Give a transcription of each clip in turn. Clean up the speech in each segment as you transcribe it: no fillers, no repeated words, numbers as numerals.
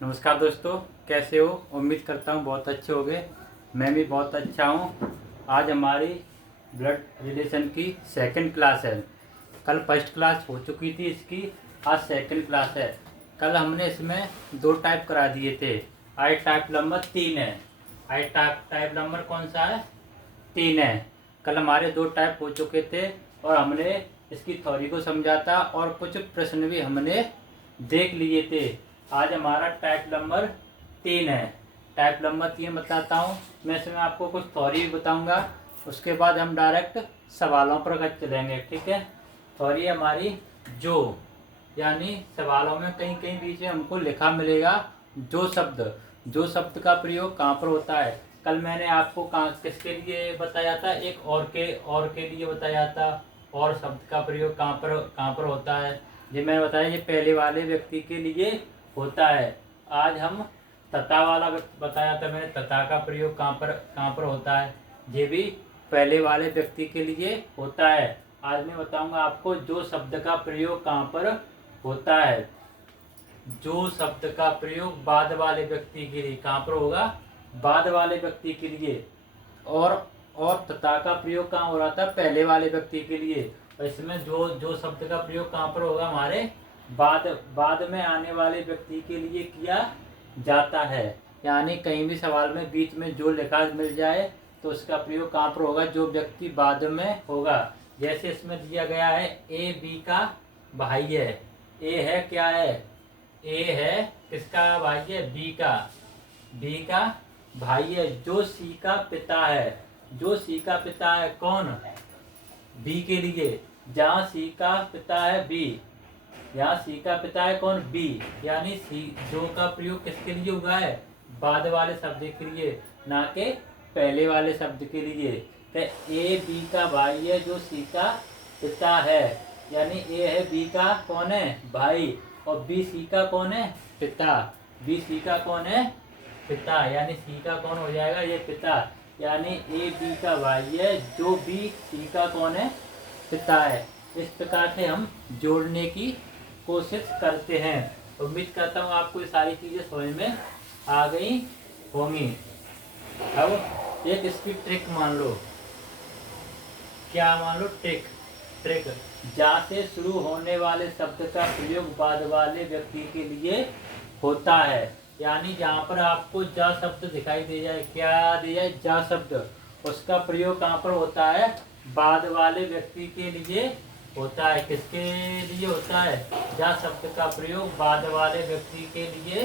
नमस्कार दोस्तों, कैसे हो? उम्मीद करता हूँ बहुत अच्छे होंगे। मैं भी बहुत अच्छा हूँ। आज हमारी ब्लड रिलेशन की सेकंड क्लास है। कल फर्स्ट क्लास हो चुकी थी इसकी, आज सेकंड क्लास है। कल हमने इसमें 2 टाइप करा दिए थे। आज टाइप नंबर 3 है। आज टाइप नंबर कौन सा है? 3 है। कल हमारे 2 टाइप हो चुके थे और हमने इसकी थ्योरी को समझा था और कुछ प्रश्न भी हमने देख लिए थे। आज हमारा टाइप नंबर 3 है। टाइप नंबर 3 बताता हूँ मैं। इसमें आपको कुछ थ्योरी भी बताऊंगा, उसके बाद हम डायरेक्ट सवालों पर चलेंगे। ठीक है? थ्योरी हमारी जो, यानी सवालों में कहीं कहीं बीच में हमको लिखा मिलेगा जो शब्द का प्रयोग कहाँ पर होता है। कल मैंने आपको किसके लिए बताया था? एक और के लिए बताया था। और शब्द का प्रयोग कहाँ पर होता है? ये मैंने बताया, ये पहले वाले व्यक्ति के लिए होता है। आज हम तथा वाला बताया था मैंने, तथा का प्रयोग कहाँ पर होता है। ये भी पहले वाले व्यक्ति के लिए होता है। आज मैं बताऊंगा आपको जो शब्द का प्रयोग कहाँ पर होता है। जो शब्द का प्रयोग बाद वाले व्यक्ति के लिए कहाँ पर होगा? बाद वाले व्यक्ति के लिए। और तथा का प्रयोग कहाँ हो रहा था? पहले वाले व्यक्ति के लिए। और इसमें जो शब्द का प्रयोग कहाँ पर होगा? हमारे बाद में आने वाले व्यक्ति के लिए किया जाता है। यानी कहीं भी सवाल में बीच में जो लिखा मिल जाए तो उसका प्रयोग कहाँ पर होगा? जो व्यक्ति बाद में होगा। जैसे इसमें दिया गया है ए बी का भाई है। ए है क्या है? ए है किसका भाई है? बी का। बी का भाई है। जो सी का पिता है। जो सी का पिता है कौन? बी के लिए। जहाँ सी का पिता है बी, यहाँ सी का पिता है कौन? बी। यानी सी जो का प्रयोग किसके लिए हुआ है? बाद वाले शब्द के लिए, ना के पहले वाले शब्द के लिए। तो ए बी का भाई है जो सी का पिता है। यानी ए है बी का कौन है? भाई। और बी सी का कौन है? पिता। बी सी का कौन है? पिता। यानी सी का कौन हो जाएगा? ये पिता। यानी ए बी का भाई है जो बी सी का कौन है? पिता है। इस प्रकार से हम जोड़ने की कोशिश करते हैं। उम्मीद करता हूँ आपको ये सारी चीजें समझ में आ गई होंगी। अब एक इसकी ट्रिक मान लो। क्या मान लो? ट्रिक। जा से शुरू होने वाले शब्द का प्रयोग बाद वाले व्यक्ति के लिए होता है। यानी जहाँ पर आपको जा शब्द दिखाई दे जाए, क्या दे जाए? जा शब्द, उसका प्रयोग कहाँ पर होता है? बाद वाले व्यक्ति के लिए होता है। किसके लिए होता है? जा शब्द का प्रयोग बाद वाले व्यक्ति के लिए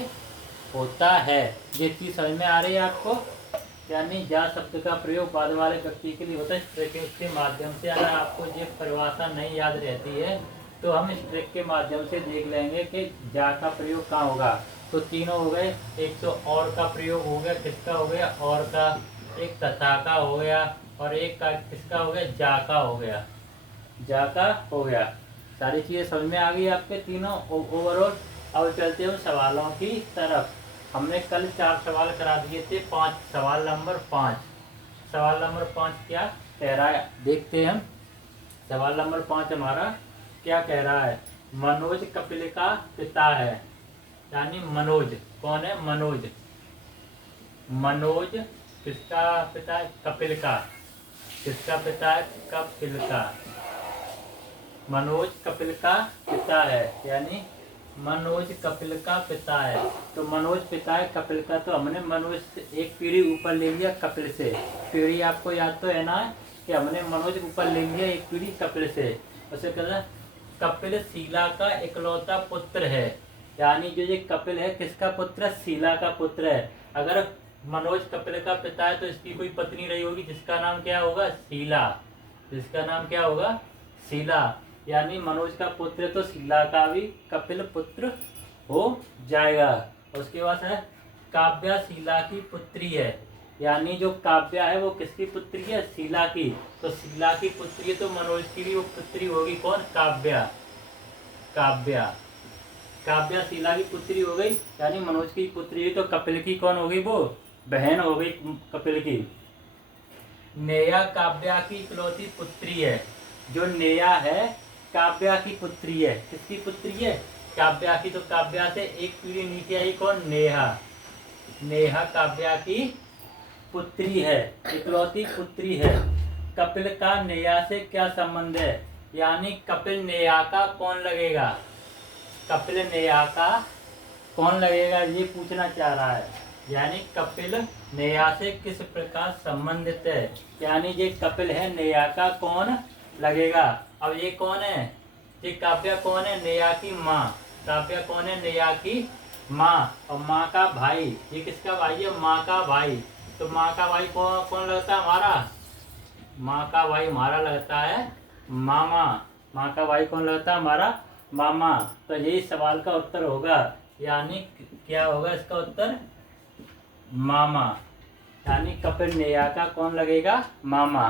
होता है। ये चीज समझ में आ रही है आपको? यानी जा शब्द का प्रयोग बाद वाले व्यक्ति के लिए होता है। इस ट्रिक के माध्यम से अगर आपको ये परिभाषा नहीं याद रहती है तो हम इस ट्रिक के माध्यम से देख लेंगे कि जा का प्रयोग कहाँ होगा। तो तीनों हो गए। एक तो और का प्रयोग हो गया। किसका हो गया? और का। एक तथा का हो गया और एक का किसका हो गया? जा का हो गया। जा का हो गया। सारी चीजें समझ में आ गई आपके तीनों ओवरऑल। अब चलते हैं सवालों की तरफ। हमने कल 4 सवाल करा दिए थे। 5 सवाल नंबर 5। सवाल नंबर 5 क्या कह रहा है देखते हैं हम। सवाल नंबर 5 हमारा क्या कह रहा है? मनोज कपिल का पिता है। यानी मनोज कौन है? मनोज। मनोज किसका पिता है? कपिल का। किसका पिता है? कपिल का। मनोज कपिल का पिता है। यानी मनोज कपिल का पिता है। तो मनोज पिता है कपिल का, तो हमने मनोज से एक पीढ़ी ऊपर ले लिया कपिल से। पीढ़ी आपको याद तो है ना कि हमने मनोज ऊपर ले लिया एक पीढ़ी कपिल से। उसे कहते हैं कपिल शीला का इकलौता पुत्र है। यानी जो ये कपिल है किसका पुत्र है? शीला का पुत्र है। अगर मनोज कपिल का पिता है तो इसकी कोई पत्नी रही होगी जिसका नाम क्या होगा? शीला। जिसका नाम क्या होगा? शीला। यानी मनोज का पुत्र तो शीला का भी कपिल पुत्र हो जाएगा। उसके बाद है काव्या शीला की पुत्री है। यानी जो काव्या है वो किसकी पुत्री है? शीला की। तो शीला की पुत्री है तो मनोज की भी वो पुत्री होगी कौन? काव्या। काव्या। काव्या शीला की पुत्री हो गई। यानी मनोज की पुत्री है तो कपिल की कौन हो गई? वो बहन हो गई कपिल की। नेया काव्या की इकलौती पुत्री है। जो नेया है काव्या की पुत्री है। किसकी पुत्री है? काव्या की, तो काव्या से एक पीढ़ी नीचे आई कौन? नेहा। नेहा काव्या की पुत्री है, इकलौती पुत्री है। कपिल का नेहा से क्या संबंध है? यानी कपिल नेहा का कौन लगेगा? कपिल नेहा का कौन लगेगा ये पूछना चाह रहा है। यानी कपिल नेहा से किस प्रकार संबंधित है, यानी ये कपिल है, नेहा का कौन लगेगा। अब ये कौन है? ये काव्या कौन है? नेहा की माँ। काव्या कौन है? नेहा की माँ। और माँ का भाई, ये किसका भाई है? माँ का भाई। तो माँ का भाई कौन कौन लगता है हमारा? माँ का भाई हमारा लगता है मामा। माँ का भाई कौन लगता है हमारा? मामा। तो यही सवाल का उत्तर होगा, यानी क्या होगा इसका उत्तर? मामा। यानी कपिल नेहा का कौन लगेगा? मामा।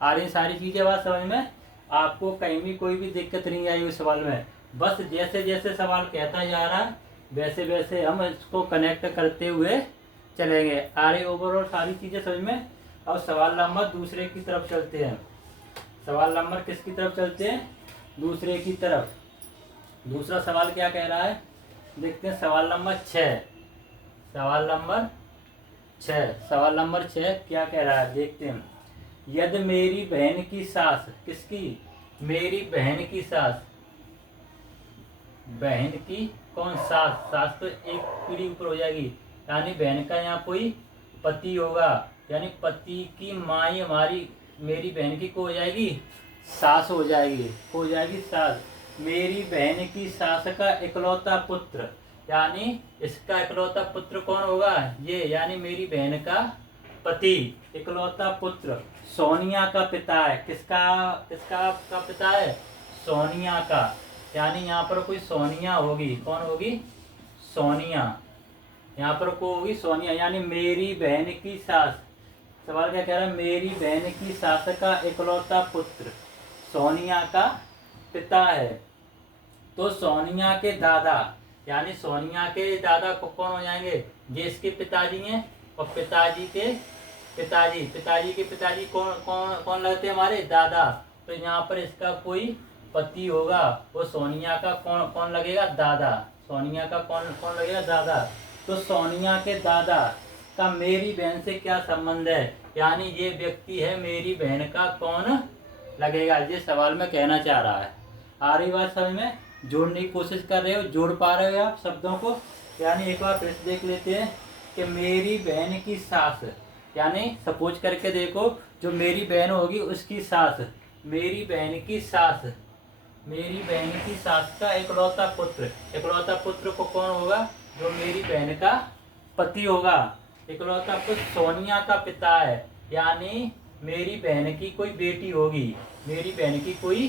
आ रही सारी चीजें बात समझ में? आपको कहीं भी कोई भी दिक्कत नहीं आई उस सवाल में। बस जैसे जैसे सवाल कहता जा रहा है वैसे वैसे हम इसको कनेक्ट करते हुए चलेंगे। आ रही ओवरऑल सारी चीजें समझ में? अब सवाल नंबर दूसरे की तरफ चलते हैं। सवाल नंबर किसकी तरफ चलते हैं? दूसरे की तरफ। दूसरा सवाल क्या कह रहा है देखते हैं। सवाल नंबर 6। सवाल नंबर 6। सवाल नंबर 6 क्या कह रहा है देखते हैं। यदि मेरी बहन की सास, किसकी? मेरी बहन की सास। बहन की कौन? सास। सास तो एक पीढ़ी ऊपर हो जाएगी, यानी बहन का यहाँ कोई पति होगा, यानी पति की माँ ही हमारी मेरी बहन की को हो जाएगी? सास हो जाएगी। हो जाएगी सास। मेरी बहन की सास का इकलौता पुत्र, यानी इसका इकलौता पुत्र कौन होगा? ये, यानी मेरी बहन का पति इकलौता पुत्र सोनिया का पिता है। किसका किसका का पिता है? सोनिया का। यानी यहाँ पर कोई सोनिया होगी। कौन होगी? सोनिया। यहाँ पर को होगी सोनिया, यानी मेरी बहन की सास। सवाल क्या कह रहा है? मेरी बहन की सास का इकलौता पुत्र सोनिया का पिता है। तो सोनिया के दादा, यानी सोनिया के दादा को कौन हो जाएंगे? ये इसके पिताजी हैं। और पिताजी के पिताजी, पिताजी के पिताजी कौन कौन कौन लगते हैं? हमारे दादा। तो यहाँ पर इसका कोई पति होगा, वो सोनिया का कौन कौन लगेगा? दादा। सोनिया का कौन कौन लगेगा? दादा। तो सोनिया के दादा का मेरी बहन से क्या संबंध है, यानी ये व्यक्ति है मेरी बहन का कौन लगेगा, ये सवाल में कहना चाह रहा है। आ रही बात समझ में? जोड़ने की कोशिश कर रहे हो? जोड़ पा रहे हो आप शब्दों को? यानी एक बार फिर से देख लेते हैं कि मेरी बहन की सास, यानी सपोज करके देखो जो मेरी बहन होगी उसकी सास, मेरी बहन की सास, मेरी बहन की सास का इकलौता पुत्र। इकलौता पुत्र को कौन होगा? जो मेरी बहन का पति होगा। इकलौता पुत्र सोनिया का पिता है, यानी मेरी बहन की कोई बेटी होगी। मेरी बहन की कोई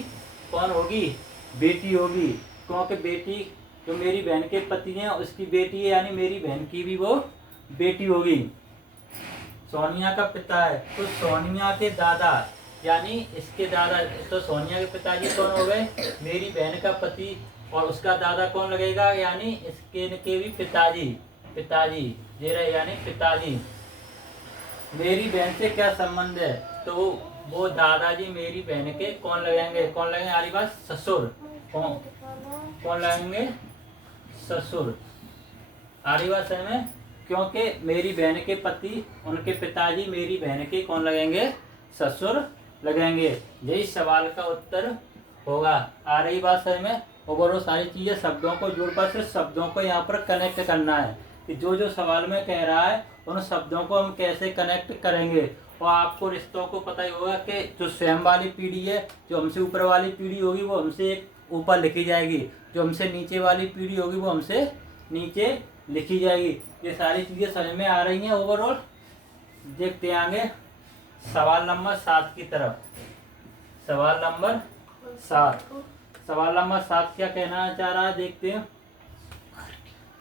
कौन होगी? बेटी होगी। क्योंकि बेटी जो मेरी बहन के पति हैं उसकी बेटी है, यानी मेरी बहन की भी वो बेटी होगी। सोनिया का पिता है तो सोनिया के दादा, यानी इसके दादा। तो सोनिया के पिताजी कौन हो गए? मेरी बहन का पति। और उसका दादा कौन लगेगा? यानी इसके के भी पिताजी। पिताजी ये रहे, यानी पिताजी। मेरी बहन से क्या संबंध है? तो वो दादाजी मेरी बहन के कौन लगेंगे? कौन लगेंगे? हमारी बात ससुर। कौन लगेंगे? ससुर। आ रही बात समझ में? क्योंकि मेरी बहन के पति, उनके पिताजी मेरी बहन के कौन लगेंगे? ससुर लगेंगे। यही सवाल का उत्तर होगा। आ रही बात समझ में? ओवरऑल सारी चीजें शब्दों को जोड़कर सिर्फ शब्दों को यहाँ पर कनेक्ट करना है कि जो जो सवाल में कह रहा है उन शब्दों को हम कैसे कनेक्ट करेंगे। और आपको रिश्तों को पता ही होगा कि जो स्वयं वाली पीढ़ी है, जो हमसे ऊपर वाली पीढ़ी होगी वो हमसे एक ऊपर लिखी जाएगी, जो हमसे नीचे वाली पीढ़ी होगी वो हमसे नीचे लिखी जाएगी। ये सारी चीज़ें समझ में आ रही हैं ओवरऑल? देखते हैं आगे सवाल नंबर 7 की तरफ। सवाल नंबर 7। सवाल नंबर 7 क्या कहना चाह रहा है देखते हैं।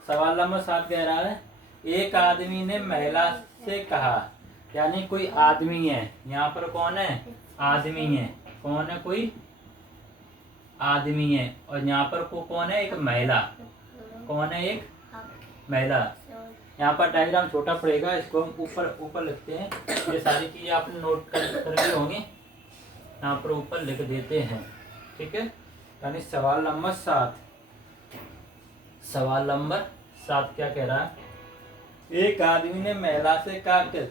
सवाल नंबर 7 कह रहा है एक आदमी ने महिला से कहा, यानी कोई आदमी है। यहाँ पर कौन है? आदमी है। कौन है? कोई आदमी है। और यहाँ पर को कौन है? एक महिला। कौन है? एक महिला। यहाँ पर डायग्राम छोटा पड़ेगा, इसको हम ऊपर ऊपर लिखते हैं। ये सारी चीजें आपने नोट कर ली होंगी, यहाँ पर ऊपर लिख देते हैं। ठीक है, यानी सवाल नंबर 7। सवाल नंबर 7 क्या कह रहा है? एक आदमी ने महिला से कहा कि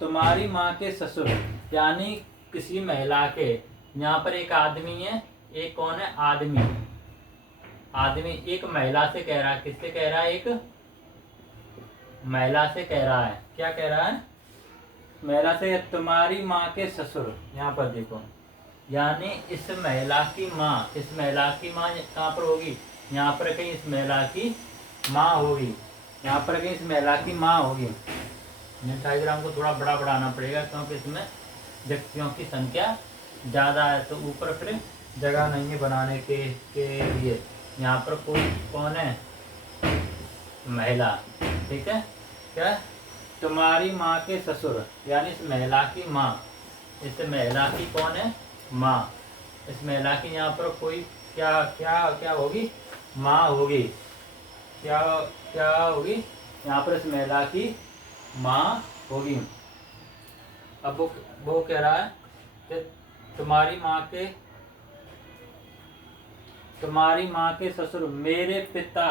तुम्हारी माँ के ससुर, यानी किसी महिला के, यहाँ पर एक आदमी है, एक कौन है? आदमी। आदमी एक महिला से कह रहा है। किससे कह रहा है? एक महिला से कह रहा है। क्या कह रहा है? महिला से, तुम्हारी माँ के ससुर। यहाँ पर देखो, यानी इस महिला की माँ, इस महिला की माँ कहाँ पर होगी? यहाँ पर कहीं इस महिला की माँ होगी, यहाँ पर कहीं इस महिला की माँ होगी। डायग्राम को थोड़ा बड़ा बढ़ाना पड़ेगा क्योंकि इसमें व्यक्तियों की संख्या ज़्यादा है, तो ऊपर फिर जगह नहीं है बनाने के लिए। यहाँ पर कोई कौन है? महिला। ठीक है, क्या? तुम्हारी माँ के ससुर, यानी इस महिला की माँ। इस महिला की कौन है? माँ। इस महिला की यहाँ पर कोई क्या क्या क्या होगी? माँ होगी। क्या क्या होगी? यहाँ पर इस महिला की माँ होगी। अब वो कह रहा है कि तुम्हारी माँ के ससुर मेरे पिता,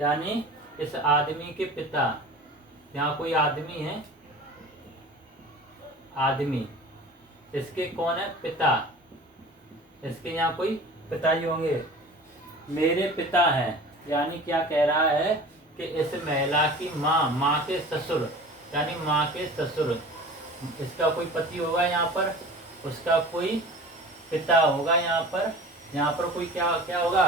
यानी इस आदमी के पिता। यहाँ कोई आदमी है, आदमी, इसके कौन है? पिता। इसके यहाँ कोई पिताजी होंगे, मेरे पिता हैं। यानी क्या कह रहा है कि इस महिला की माँ, माँ के ससुर, यानी माँ के ससुर, इसका कोई पति होगा यहाँ पर, उसका कोई पिता होगा यहाँ पर कोई क्या क्या होगा?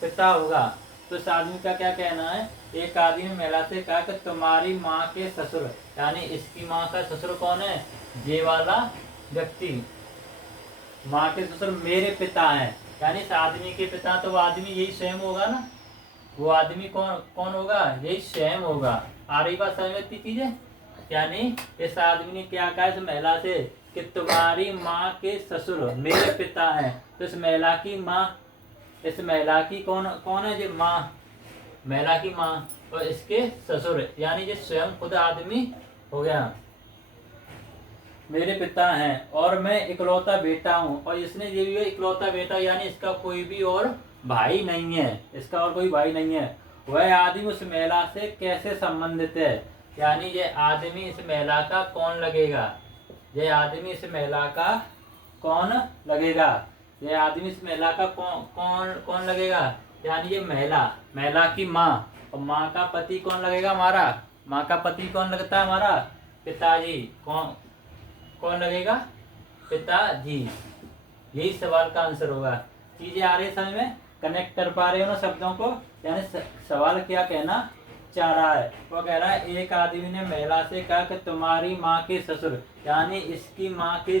पिता होगा। तो इस आदमी का क्या कहना है? एक आदमी ने महिला से कहा कि तुम्हारी माँ के ससुर, यानी इसकी माँ का ससुर कौन है? ये वाला व्यक्ति। माँ के ससुर मेरे पिता हैं, यानी इस आदमी के पिता, तो वो आदमी यही स्वयं होगा ना। वो आदमी कौन होगा? यही स्वयं होगा। आ रही बात समझ में इतनी चीजें? यानी इस आदमी ने क्या कहा इस महिला से कि तुम्हारी माँ के ससुर मेरे पिता हैं। तो इस महिला की माँ, इस महिला की कौन कौन है? जो माँ, महिला की माँ, और इसके ससुर, यानी ये स्वयं खुद आदमी हो गया। मेरे पिता हैं और मैं इकलौता बेटा हूँ, और इसने ये भी इकलौता बेटा, यानी इसका कोई भी और भाई नहीं है, इसका और कोई भाई नहीं है। वह आदमी उस महिला से कैसे संबंधित है? यानी ये आदमी इस महिला का कौन लगेगा? ये आदमी इस महिला का कौन लगेगा? ये आदमी इस महिला का कौन लगेगा? यानी ये महिला की माँ, और माँ का पति कौन लगेगा? हमारा। माँ का पति कौन लगता है? हमारा पिताजी। कौन लगेगा? पिताजी। यही सवाल का आंसर होगा। चीजें आ रही समझ में? कनेक्ट कर पा रहे हो ना शब्दों को? यानी सवाल क्या कहना चाह रहा है? वो कह रहा है एक आदमी ने महिला से कहा कि तुम्हारी माँ के ससुर, यानी इसकी माँ के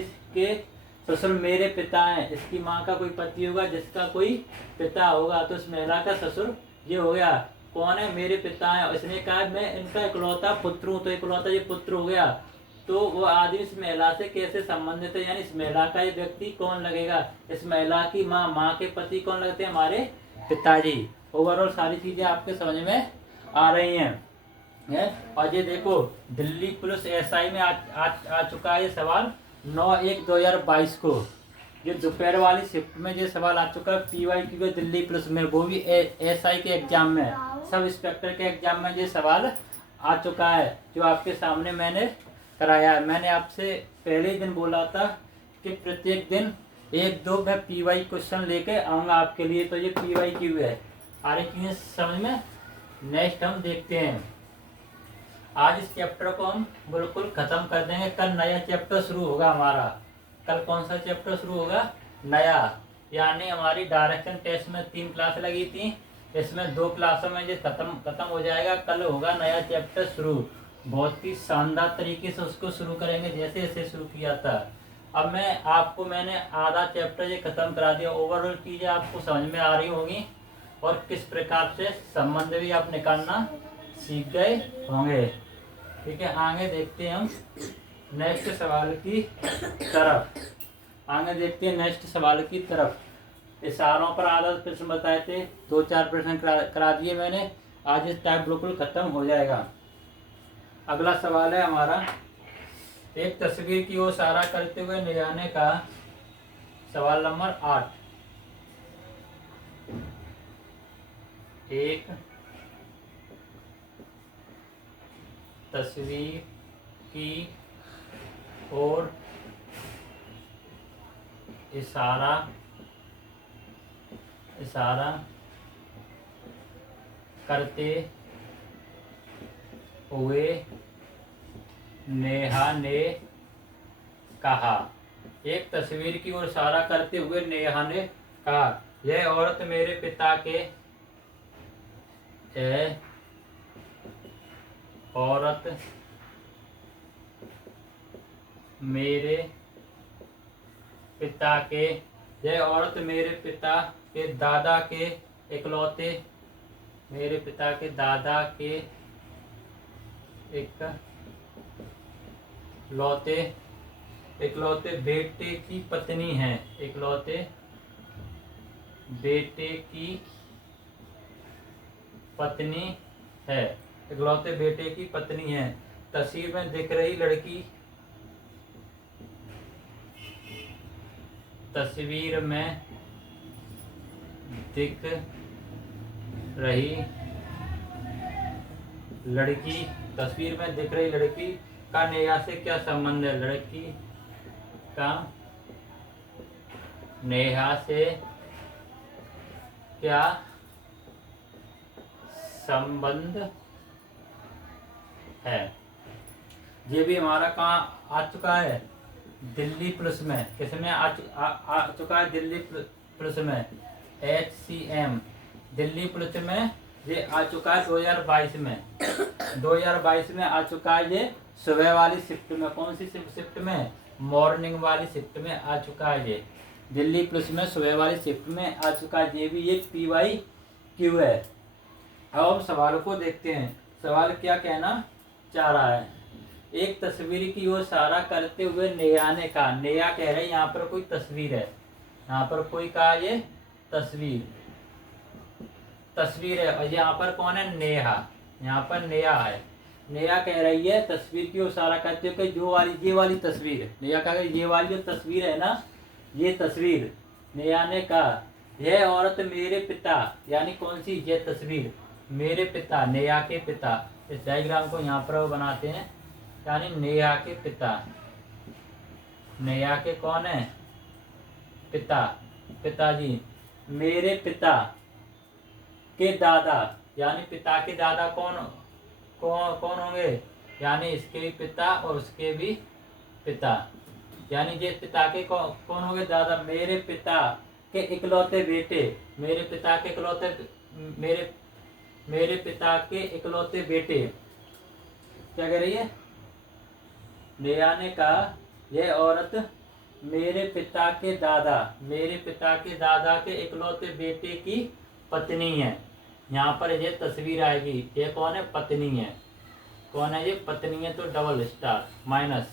ससुर मेरे पिता हैं। इसकी माँ का कोई पति होगा, जिसका कोई पिता होगा, तो इस महिला का ससुर ये हो गया। कौन है? मेरे पिता हैं। इसने कहा मैं इनका इकलौता पुत्र हूँ, तो इकलौता ये पुत्र हो गया। तो वो आदमी इस महिला से कैसे संबंधित है? यानी इस महिला का ये व्यक्ति कौन लगेगा? इस महिला की माँ, माँ के पति कौन लगते हैं? हमारे पिताजी। ओवरऑल सारी चीजें आपके समझ में आ रही हैं। और ये देखो दिल्ली पुलिस एसआई में आ चुका है ये सवाल 9/1/2022 को। ये दोपहर वाली शिफ्ट में ये सवाल आ चुका है PYQ के दिल्ली पुलिस में, वो भी एसआई के एग्जाम में, सब इंस्पेक्टर के एग्जाम में ये सवाल आ चुका है, जो आपके सामने मैंने कराया है। मैंने आपसे पहले ही दिन बोला था कि प्रत्येक दिन 1-2 मैं PY क्वेश्चन लेके आऊँगा आपके लिए, तो ये PYQ है। आ रही चीज़ें समझ में? नेक्स्ट हम देखते हैं। आज इस चैप्टर को हम बिल्कुल खत्म कर देंगे। कल नया चैप्टर शुरू होगा हमारा। कल कौन सा चैप्टर शुरू होगा? नया। यानी हमारी डायरेक्शन टेस्ट में 3 क्लास लगी थी, इसमें 2 क्लासों में ये खत्म हो जाएगा। कल होगा नया चैप्टर शुरू। बहुत ही शानदार तरीके से उसको शुरू करेंगे, जैसे जैसे शुरू किया था। अब मैंने आधा चैप्टर ये खत्म करा दिया। ओवरऑल चीज़ें आपको समझ में आ रही होंगी, और किस प्रकार से संबंध भी आप निकालना सीख गए होंगे। ठीक है, आगे देखते हैं हम नेक्स्ट सवाल की तरफ। नेक्स्ट सवाल की तरफ। इशारों पर आधा प्रश्न बताए थे, 2-4 प्रश्न करा दिए मैंने। आज इस टाइप बिल्कुल खत्म हो जाएगा। अगला सवाल है हमारा, एक तस्वीर की ओर इशारा करते हुए ले जाने का। सवाल नंबर 8। एक तस्वीर की ओर इशारा करते हुए नेहा ने कहा। एक तस्वीर की ओर इशारा करते हुए नेहा ने कहा, यह औरत मेरे पिता के मेरे पिता के दादा के इकलौते बेटे की पत्नी है। इकलौते बेटे की पत्नी है। तस्वीर में दिख रही लड़की तस्वीर में दिख रही लड़की का नेहा से क्या संबंध है? लड़की का नेहा से क्या संबंध है? ये भी हमारा कहाँ आ चुका है? दिल्ली पुलिस में। किसमें आ चुका है? दिल्ली पुलिस में। HCM दिल्ली पुलिस में ये आ चुका है 2022 में। 2022 में आ चुका है ये सुबह वाली शिफ्ट में। कौन सी शिफ्ट में? मॉर्निंग वाली शिफ्ट में आ चुका है ये। दिल्ली पुलिस में सुबह वाली शिफ्ट में आ चुका है। ये भी एक PYQ है। अब हम सवाल को देखते हैं। सवाल क्या कहना चाह रहा है? एक तस्वीर की ओर इशारा करते हुए नेहा ने कहा। नेहा कह रहे हैं यहाँ पर कोई तस्वीर है। यहाँ पर कोई कहा ये तस्वीर है और यहाँ पर कौन है? नेहा। यहाँ पर नेहा है। नेहा कह रही है तस्वीर की ओर इशारा करते हुए ये वाली तस्वीर। नेहा कह रही ये वाली जो तस्वीर है ना, ये तस्वीर। नेहा ने कहा यह औरत मेरे पिता, यानी कौन सी? ये तस्वीर मेरे पिता, नेहा के पिता। इस डायग्राम को यहाँ पर बनाते हैं, यानी नेहा के पिता। नेहा के कौन है? पिताजी। मेरे पिता के दादा, यानी पिता के दादा कौन होंगे? यानी इसके भी पिता और उसके भी पिता, यानी ये पिता के कौन होंगे? दादा। मेरे पिता के इकलौते बेटे। मेरे पिता के इकलौते बेटे। क्या कह रही है? नेहा ने कहा यह औरत मेरे पिता के दादा के इकलौते बेटे की पत्नी है। यहाँ पर ये तस्वीर आएगी। ये कौन है? पत्नी है। कौन है ये? पत्नी है। तो डबल स्टार माइनस,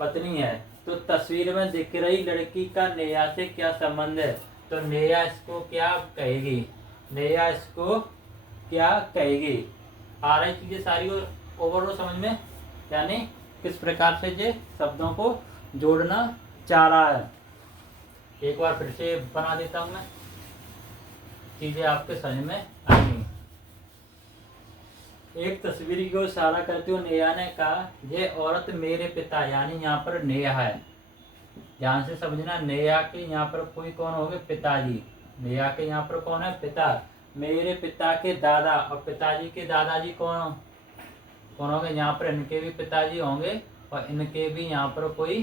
पत्नी है। तो तस्वीर में दिख रही लड़की का नेहा से क्या संबंध है? तो नेहा इसको क्या कहेगी? आ रही चीजें सारी ओवरऑल समझ में, यानी किस प्रकार से ये शब्दों को जोड़ना चाह रहा है। एक बार फिर से बना देता हूं मैं, चीजें आपके समझ में आएंगी। एक तस्वीर को इशारा करते हुए नेहा ने कहा यह औरत मेरे पिता, यानी यहाँ पर नेहा है। ध्यान से समझना, नेहा के यहाँ पर कोई कौन होंगे? पिताजी। नेहा के यहाँ पर कौन है? पिता। मेरे पिता के दादा और पिताजी के दादाजी कौन होंगे? यहाँ पर इनके भी पिताजी होंगे और इनके भी यहाँ पर कोई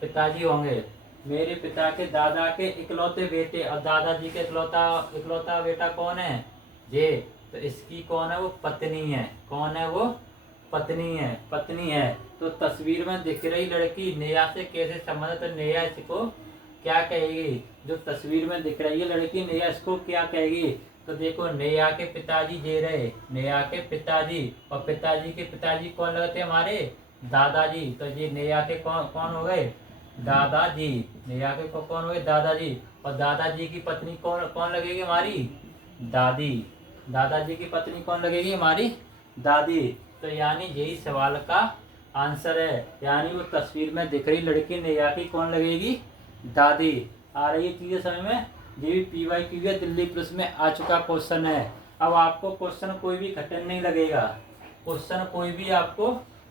पिताजी होंगे। मेरे पिता के दादा के इकलौते बेटे और दादाजी के इकलौता बेटा कौन है? ये। तो इसकी कौन है? वो पत्नी है। कौन है वो? पत्नी है। तो तस्वीर में दिख रही लड़की नेहा से कैसे संबंधित? तो नेहा इसको क्या कहेगी? जो तस्वीर में दिख रही है लड़की, नेहा इसको क्या कहेगी? तो देखो, नेहा के पिताजी जे रहे, नेहा के पिताजी, और पिताजी के पिताजी कौन लगते हैं? हमारे दादाजी। तो ये नेहा के कौन हो गए? दादाजी। नेहा के कौन हो गए? दादाजी। और दादाजी की पत्नी कौन लगेगी? हमारी दादी। दादाजी की पत्नी कौन लगेगी? हमारी दादी। तो यानी यही सवाल का आंसर है। यानी वो तस्वीर में दिख रही लड़की नेहा की कौन लगेगी? दादी। आ रही है चीजें समझ में? ये भी PYQ दिल्ली पुलिस में आ चुका क्वेश्चन है। अब आपको क्वेश्चन कोई भी कठिन नहीं लगेगा, क्वेश्चन कोई भी आपको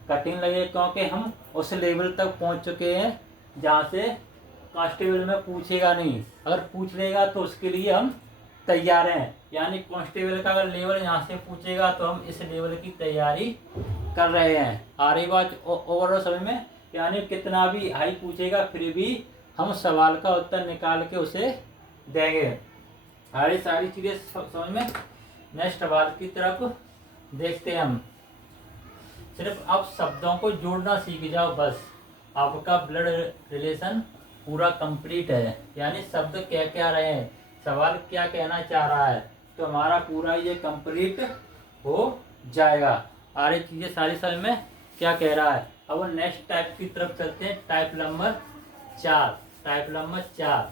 कठिन लगेगा, क्योंकि हम उस लेवल तक पहुंच चुके हैं जहाँ से कांस्टेबल में पूछेगा नहीं। अगर पूछ लेगा तो उसके लिए हम तैयार हैं, यानी कांस्टेबल का अगर लेवल यहाँ से पूछेगा तो हम इस लेवल की तैयारी कर रहे हैं। आ रही बात ओवरऑल समय में, यानी कितना भी हाई पूछेगा फिर भी हम सवाल का उत्तर निकाल के उसे देंगे। आ रही सारी चीज़ें समझ में। नेक्स्ट सवाल की तरफ देखते हैं हम। सिर्फ आप शब्दों को जोड़ना सीख जाओ, बस आपका ब्लड रिलेशन पूरा कंप्लीट है। यानी शब्द क्या क्या रहे हैं, सवाल क्या कहना चाह रहा है, तो हमारा पूरा ये कंप्लीट हो जाएगा। आ रही चीज़ें सारी समझ में क्या कह रहा है। अब नेक्स्ट टाइप की तरफ चलते हैं, टाइप नंबर 4। टाइप नंबर 4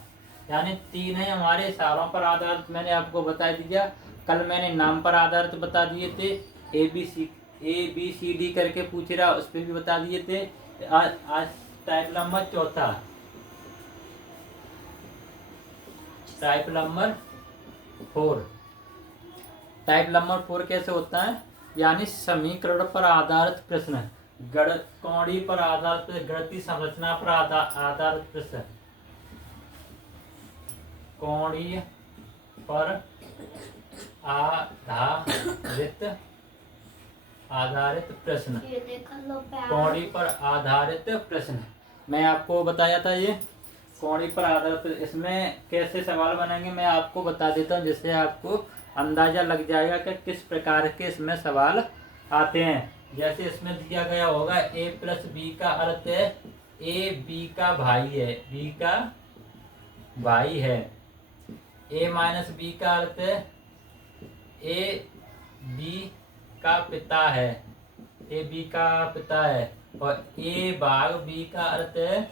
यानी 3 है हमारे इशारों पर आधारित, मैंने आपको बता दिया। कल मैंने नाम पर आधारित बता दिए थे, ए बी सी डी करके पूछ रहा, उस पर भी बता दिए थे। आज type number 4, type number 4। Type number 4 कैसे होता है, यानी समीकरण पर आधारित प्रश्न, कौड़ी पर आधारित, गणितीय संरचना पर आधारित प्रश्न, कौड़ी पर आधारित प्रश्न, कौड़ी पर आधारित प्रश्न। मैं आपको बताया था ये कौड़ी पर आधारित, इसमें कैसे सवाल बनेंगे मैं आपको बता देता हूँ, जिससे आपको अंदाजा लग जाएगा कि किस प्रकार के इसमें सवाल आते हैं। जैसे इसमें दिया गया होगा a प्लस बी का अर्थ है ए बी का भाई है, बी का भाई है। a माइनस बी का अर्थ है ए बी का पिता है, ए बी का पिता है। और a भाग बी का अर्थ है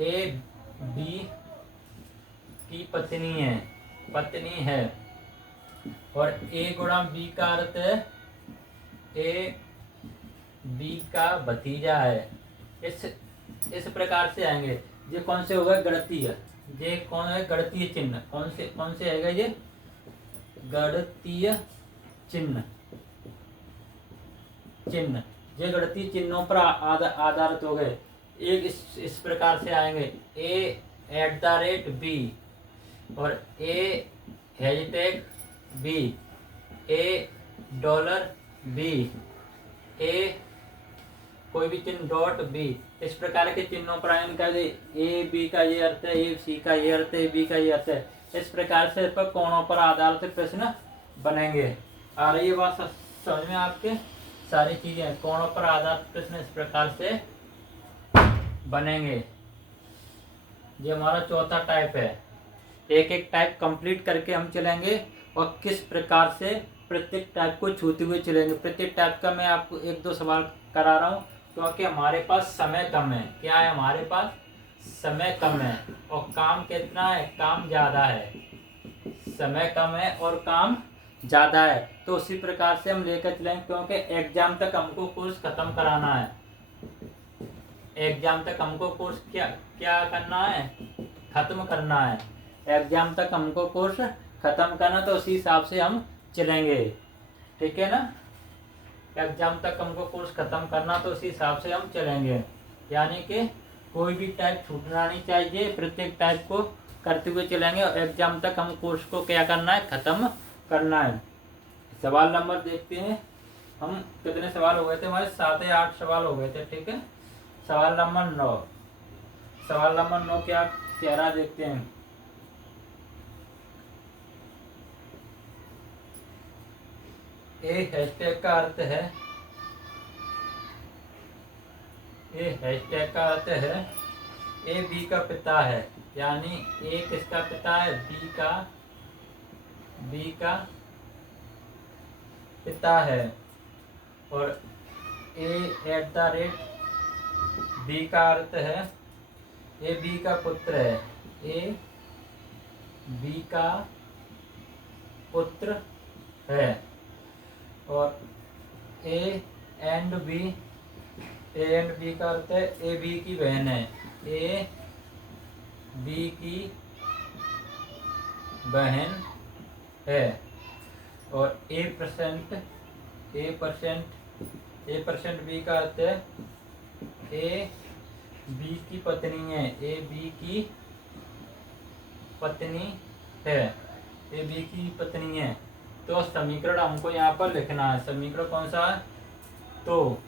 ए बी की पत्नी है। और a गुणा बी का अर्थ है ए बी का भतीजा है। इस प्रकार से आएंगे। ये कौन से होगा, गणितीय, ये कौन है, गणितीय चिन्ह। कौन से आएगा ये, गणितीय चिन्ह। ये गणितीय चिन्हों पर आधारित हो गए। एक इस प्रकार से आएंगे, a@b और a#b, $b, कोई भी चिन्ह $b। इस प्रकार के चिन्हों पर आएंगे। ए बी का ये अर्थ है, ए सी का ये अर्थ है, ए बी का ये अर्थ है। इस प्रकार से इस पर कोणों पर आधारित प्रश्न बनेंगे। आ रही है बात समझ में आपके, सारी चीजें कोणों पर आधारित प्रश्न इस प्रकार से बनेंगे। ये हमारा चौथा टाइप है। एक एक टाइप कंप्लीट करके हम चलेंगे और किस प्रकार से प्रत्येक टाइप को छूते हुए चलेंगे। प्रत्येक टाइप का मैं आपको 1-2 सवाल करा रहा हूँ, क्योंकि हमारे पास समय कम है। क्या है, हमारे पास समय कम है और काम कितना है, काम ज़्यादा है। समय कम है और काम ज़्यादा है, तो उसी प्रकार से हम लेकर चलेंगे, क्योंकि एग्जाम तक हमको कोर्स ख़त्म कराना है। एग्जाम तक हमको कोर्स क्या करना है, ख़त्म करना है। एग्जाम तक हमको कोर्स ख़त्म करना, तो उसी हिसाब से हम चलेंगे, ठीक है ना। एग्जाम तक हमको कोर्स ख़त्म करना, तो उसी हिसाब से हम चलेंगे। यानी कि कोई भी टाइप छूटना नहीं चाहिए, प्रत्येक टाइप को करते हुए चलेंगे और एग्जाम तक हम कोर्स को क्या करना है, ख़त्म करना है। सवाल नंबर देखते हैं हम, कितने सवाल हो गए थे हमारे, 7 या 8 सवाल हो गए थे, ठीक है। सवाल नंबर 9, सवाल नंबर 9 क्या कह रहा देखते हैं। हैशटैग का अर्थ है, हैशटैग का अर्थ है ए बी का पिता है। यानी ए किसका पिता है, बी का पिता है। और a@b का अर्थ है ए बी का पुत्र है, ए बी का पुत्र है। और ए एंड बी का अर्थ है ए बी की बहन है, ए बी की बहन है। और ए परसेंट बी का अर्थ है ए बी की पत्नी है, ए बी की पत्नी है, ए बी की पत्नी है। तो समीकरण हमको यहाँ पर लिखना है। समीकरण कौन सा है? तो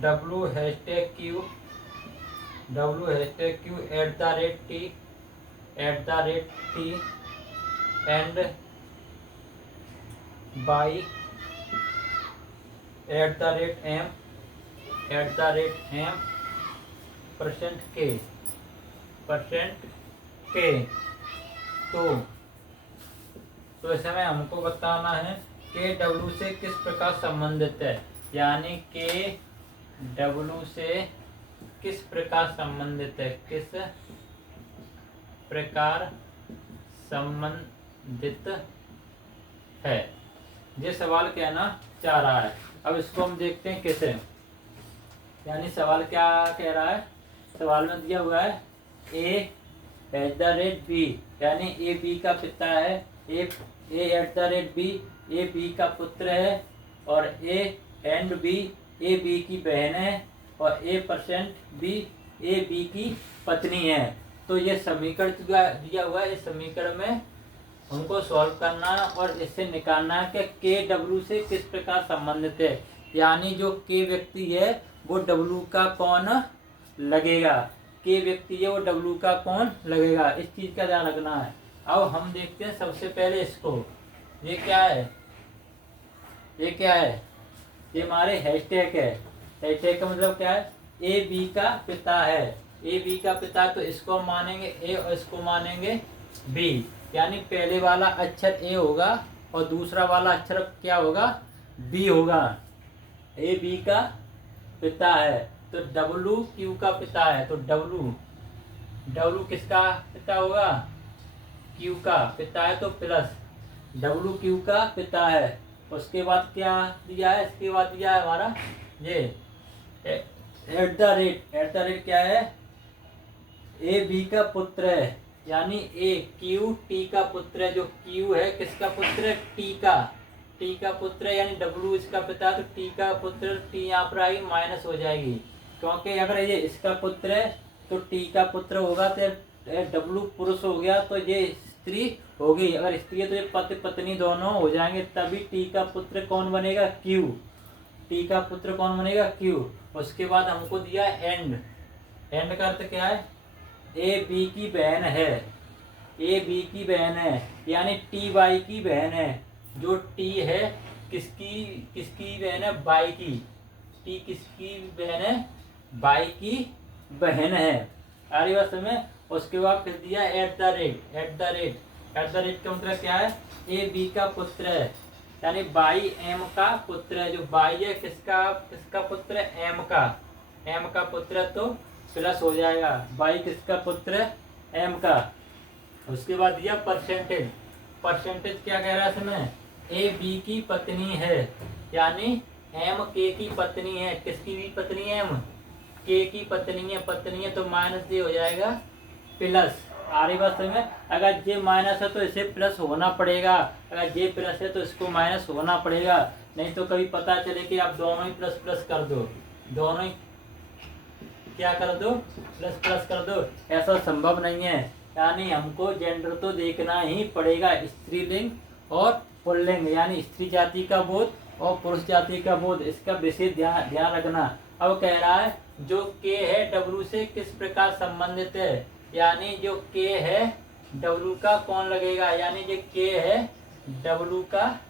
W hashtag Q @T and by @M percent के। तो इस समय हमको बताना है के W से किस प्रकार संबंधित है, यानी के W से किस प्रकार संबंधित है, किस प्रकार संबंधित है, ये सवाल कहना चाह रहा है। अब इसको हम देखते हैं कैसे, यानी सवाल क्या कह रहा है। सवाल में दिया हुआ है A@B, यानी ए बी का पिता है, A@B ए बी का पुत्र है, और A&B ए बी की बहन है, और A%B ए बी की पत्नी है। तो ये समीकरण दिया हुआ है। इस समीकरण में हमको सॉल्व करना और इससे निकालना है कि के डब्ल्यू से किस प्रकार संबंधित है, यानी जो के व्यक्ति है वो डब्ल्यू का कौन लगेगा, के व्यक्ति है वो डब्ल्यू का कौन लगेगा, इस चीज का ध्यान रखना है। अब हम देखते हैं सबसे पहले इसको, ये क्या है, ये हमारे हैशटैग है। हैशटैग का मतलब क्या है, ए बी का पिता है, ए बी का पिता, तो इसको मानेंगे ए और इसको मानेंगे बी, यानी पहले वाला अक्षर ए होगा और दूसरा वाला अक्षर क्या होगा, बी होगा। ए बी का पिता है तो डब्लू क्यू का पिता है, तो डब्लू किसका पिता होगा, क्यू का पिता है, तो प्लस डब्लू क्यू का पिता है। उसके बाद क्या दिया है, इसके बाद दिया है हमारा ये @ क्या है, ए बी का पुत्र है, यानी ए क्यू टी का पुत्र है। जो क्यू है किसका पुत्र है, टी का पुत्र है, यानी डब्लू इसका पिता है, तो टी का पुत्र, टी यहाँ पर आएगी माइनस हो जाएगी, क्योंकि अगर ये इसका पुत्र है तो टी का पुत्र होगा, तो डब्लू पुरुष हो गया, तो ये स्त्री होगी। अगर स्त्री है तो ये पति पत्नी दोनों हो जाएंगे, तभी टी का पुत्र कौन बनेगा, क्यू, टी का पुत्र कौन बनेगा, क्यू। उसके बाद हमको दिया एंड का अर्थ क्या है, ए बी की बहन है, ए बी की बहन है, यानी टी वाई की बहन है। जो टी है किसकी बहन है, बाई की, टी किसकी बहन है, बाई की बहन है। आ रही बात में। उसके बाद फिर दिया @ का मतलब क्या है, ए बी का पुत्र है, यानी बाई एम का पुत्र है। जो बाई है किसका पुत्र है, एम का पुत्र है, तो प्लस हो जाएगा, बाई किसका पुत्र है, एम का। उसके बाद दिया परसेंटेज क्या कह रहा है इसमें, ए बी की पत्नी है, यानी एम के की पत्नी है, किसकी भी पत्नी है, एम के की पत्नी है, तो माइनस ये हो जाएगा प्लस। आ रही बात में। अगर जे माइनस है तो इसे प्लस होना पड़ेगा, अगर जे प्लस है तो इसको माइनस होना पड़ेगा, नहीं तो कभी पता चले कि आप दोनों ही प्लस कर दो, दोनों ही क्या कर दो, प्लस कर दो, ऐसा संभव नहीं है। यानी हमको जेंडर तो देखना ही पड़ेगा, स्त्रीलिंग और पुल्लिंग, यानी स्त्री जाति का बोध और पुरुष जाति का बोध, इसका विशेष ध्यान रखना। अब कह रहा है जो के है डब्ल्यू से किस प्रकार संबंधित है, यानी जो के है डब्ल्यू का कौन लगेगा, यानी जो के है डब्ल्यू का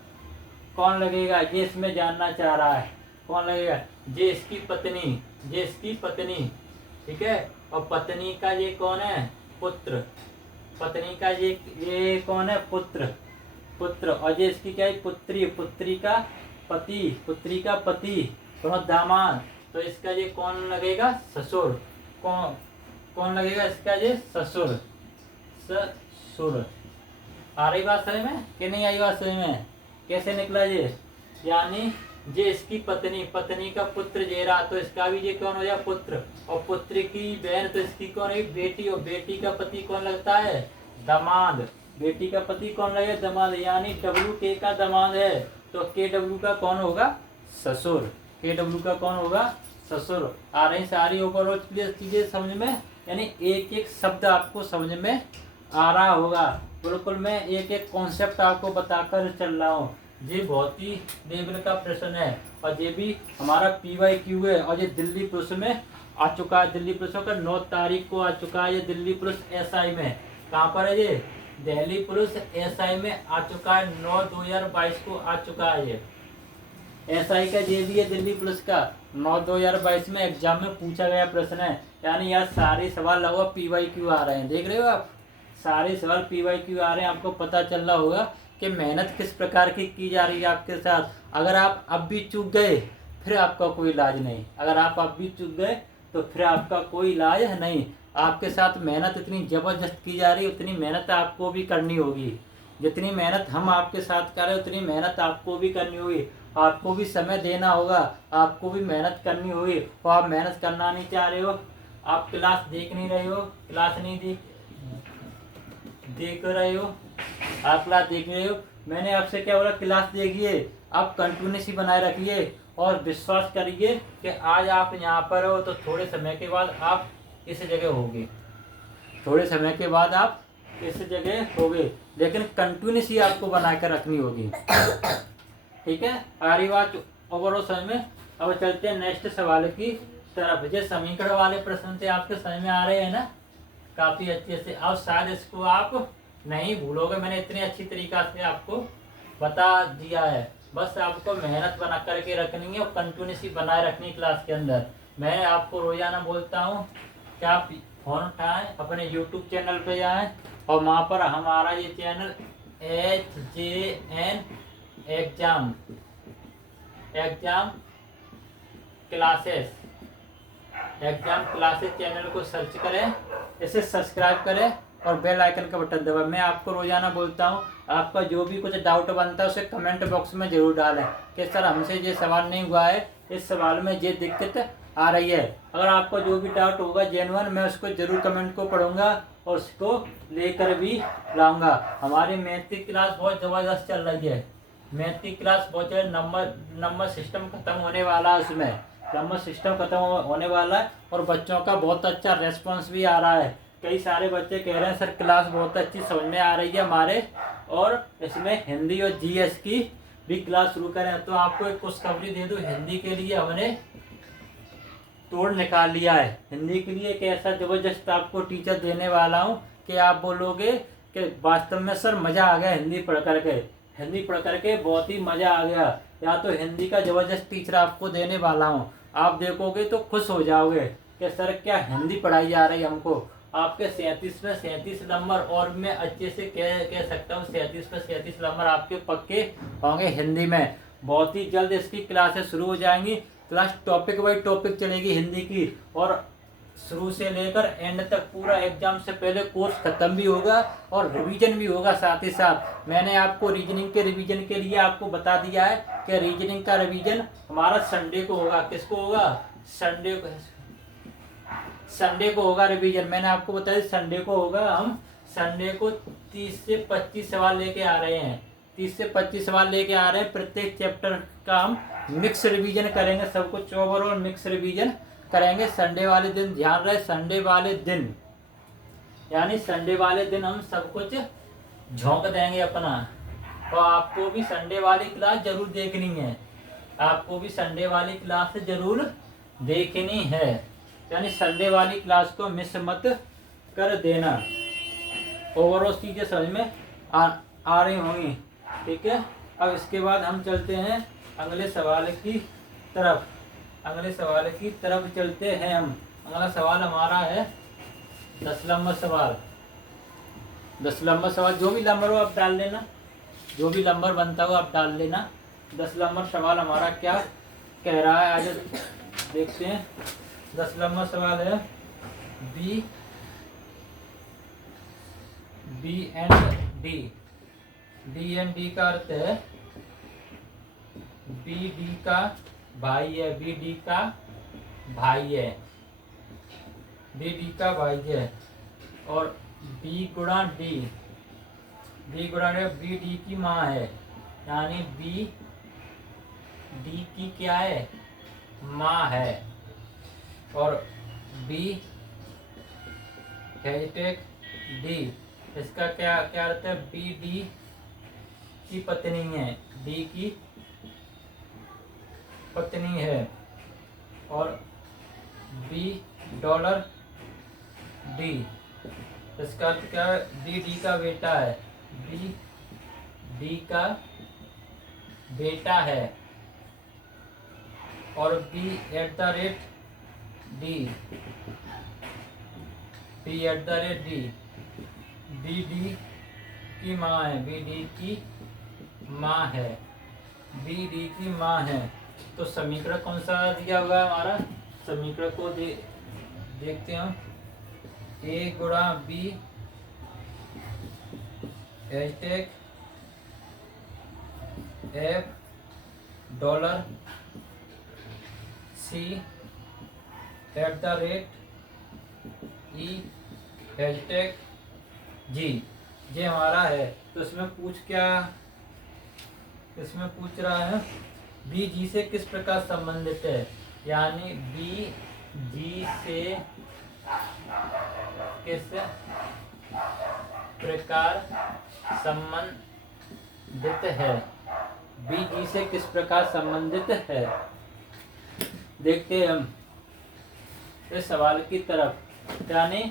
कौन लगेगा, ये इसमें जानना चाह रहा है, कौन लगेगा, ये इसकी पत्नी, ठीक है। और पत्नी का ये कौन है, पुत्र, पत्नी का ये कौन है, पुत्र, और ये इसकी क्या है, पुत्री का पति, और दामाद, तो इसका ये कौन लगेगा, ससुर, कौन लगेगा इसका, ये ससुर। आ रही बात समझ में कि नहीं आई बात समझ में, कैसे निकला ये, यानी ये इसकी पत्नी का पुत्र जे रहा, तो इसका भी ये कौन हो जाए, पुत्र, और पुत्र की बहन, तो इसकी कौन है, बेटी, और बेटी का पति कौन लगता है, दामाद, बेटी का पति कौन रहेगा? दामाद, यानी डब्ल्यू के का दामाद है तो के डब्ल्यू का कौन होगा? ससुर। के डब्ल्यू का कौन होगा? ससुर। आ रही सारी ओवरऑल क्लियर चीजें समझ में, यानी एक एक शब्द आपको समझ में आ रहा होगा। बिल्कुल मैं एक एक कॉन्सेप्ट आपको बताकर चल रहा हूँ। ये बहुत ही लेवल का प्रश्न है और ये भी हमारा PYQ है और ये दिल्ली पुलिस में आ चुका है। दिल्ली पुलिस का 9 तारीख को आ चुका है। ये दिल्ली पुलिस SI में, कहाँ पर है ये? दिल्ली पुलिस SI में आ चुका है। 9/2022 को आ चुका है ये SI का। ये भी है दिल्ली पुलिस का 9/2022 में एग्जाम में पूछा गया प्रश्न है। यानी यार सारे सवाल लगभग PYQ आ रहे हैं। देख रहे हो आप, सारे सवाल PYQ आ रहे हैं। आपको पता चल रहा होगा कि मेहनत किस प्रकार की जा रही है आपके साथ। अगर आप अब भी चूक गए फिर आपका कोई इलाज नहीं। अगर आप अब भी चूक गए तो फिर आपका कोई इलाज नहीं। आपके साथ मेहनत इतनी ज़बरदस्त की जा रही है, उतनी मेहनत आपको भी करनी होगी। जितनी मेहनत हम आपके साथ कर रहे हैं उतनी मेहनत आपको भी करनी होगी। आपको भी समय देना होगा, आपको भी मेहनत करनी होगी। और आप मेहनत करना नहीं चाह रहे हो, आप क्लास देख नहीं रहे हो, क्लास नहीं देख रहे हो, आप क्लास देख रहे हो। मैंने आपसे क्या बोला? क्लास देखिए, आप कंटिन्यूसी बनाए रखिए और विश्वास करिए कि आज आप यहाँ पर हो तो थोड़े समय के बाद आप इस जगह होगे। थोड़े समय के बाद आप इस जगह होगे, लेकिन कंटिन्यूसी आपको बना कर रखनी होगी। ठीक है, आरी बात ओवरऑल समझ में। अब चलते हैं नेक्स्ट सवाल की तरफ। ये समीकरण वाले प्रश्न से आपके समझ में आ रहे हैं ना काफी अच्छे से। अब शायद इसको आप नहीं भूलोगे, मैंने इतनी अच्छी तरीका से आपको बता दिया है। बस आपको मेहनत बना करके रखनी है और कंटिन्यूसी बनाए रखनी क्लास के अंदर। मैं आपको रोजाना बोलता हूँ कि आप फोन उठाएं, अपने यूट्यूब चैनल पे जाएं और वहाँ पर हमारा ये channel HJN exam classes channel को सर्च करें, इसे सब्सक्राइब करें और बेल आइकन का बटन दबाएं। मैं आपको रोजाना बोलता हूँ, आपका जो भी कुछ डाउट बनता है उसे कमेंट बॉक्स में जरूर डालें कि सर हमसे ये सवाल नहीं हुआ है, इस सवाल में ये दिक्कत आ रही है। अगर आपको जो भी डाउट होगा जेन्युइन, मैं उसको जरूर कमेंट को पढ़ूंगा और उसको लेकर भी लाऊंगा। हमारी मैथ की क्लास बहुत ज़बरदस्त चल रही है। मैथ की क्लास बहुत नंबर सिस्टम खत्म होने वाला है, उसमें नंबर सिस्टम खत्म होने वाला है और बच्चों का बहुत अच्छा रेस्पॉन्स भी आ रहा है। कई सारे बच्चे कह रहे हैं सर क्लास बहुत अच्छी समझ में आ रही है हमारे, और इसमें हिंदी और GS की भी क्लास शुरू करें। तो आपको एक खुशखबरी दे दूं, हिंदी के लिए हमने तोड़ निकाल लिया है। हिंदी के लिए एक ऐसा जबरदस्त आपको टीचर देने वाला हूँ कि आप बोलोगे कि वास्तव में सर मज़ा आ गया हिंदी पढ़ करके। हिंदी पढ़ करके बहुत ही मज़ा आ गया। या तो हिंदी का जबरदस्त टीचर आपको देने वाला हूँ, आप देखोगे तो खुश हो जाओगे कि सर क्या हिंदी पढ़ाई जा रही है हमको। आपके 37 में 37 नंबर, और मैं अच्छे से कह सकता हूँ 37 में 37 नंबर आपके पक्के होंगे हिंदी में। बहुत ही जल्द इसकी क्लासेस शुरू हो जाएंगी। क्लास टॉपिक बाई टॉपिक चलेगी हिंदी की, और शुरू से लेकर एंड तक पूरा एग्जाम से पहले कोर्स खत्म भी होगा और रिवीजन भी होगा साथ ही साथ। मैंने आपको रीजनिंग के रिवीजन के लिए आपको बता दिया है कि रीजनिंग का रिवीजन हमारा संडे को होगा। किसको होगा? संडे को होगा रिवीजन। मैंने आपको बताया संडे को होगा। हम संडे को 30 से 25 सवाल लेके आ रहे हैं। 30 से 25 सवाल लेके आ रहे हैं। प्रत्येक चैप्टर का हम मिक्स रिवीजन करेंगे, सब कुछ ओवरऑल मिक्स रिवीजन करेंगे। संडे वाले दिन ध्यान रहे, संडे वाले दिन यानी संडे वाले दिन हम सब कुछ झोंक देंगे अपना। तो आपको भी संडे वाली क्लास जरूर देखनी है, आपको भी संडे वाली क्लास जरूर देखनी है। यानी संडे वाली क्लास को मिस मत कर देना। ओवरऑल चीज़ें समझ में आ रही होंगी। ठीक है, अब इसके बाद हम चलते हैं अगले सवाल की तरफ। अगले सवाल की तरफ चलते हैं हम। अगला सवाल हमारा है 10 नंबर सवाल। 10 नंबर सवाल, जो भी नंबर हो आप डाल लेना, जो भी नंबर बनता हो आप डाल लेना। 10 नंबर सवाल हमारा क्या कह रहा है आज देखते हैं। 10 नंबर सवाल है B and D. B and D का अर्थ है बी डी का भाई है, बी डी का भाई है, बी डी का भाई है, और बी गुणा डी बी गुणा बी डी की माँ है, यानी बी डी की क्या है, माँ है। और बी हैशटैग डी, इसका क्या क्या अर्थ है, बी डी की पत्नी है, डी की पत्नी है। और बी डॉलर डी, इसका अर्थ क्या है, बी डी का बेटा है, बी डी का बेटा है। और B at the rate D, B at the rate D, B D की माँ है, बी डी की माँ है, बी डी की माँ है। तो समीकरण कौन सा दिया हुआ है हमारा, समीकरण को देखते हैं हम। ए गुणा B hashtag F dollar C at the rate E hashtag G, ये हमारा है। तो इसमें पूछ रहा है बी जी से किस प्रकार संबंधित है, यानी बी जी से किस प्रकार संबंधित है, बी जी से किस प्रकार संबंधित है। देखते हैं हम इस सवाल की तरफ, यानी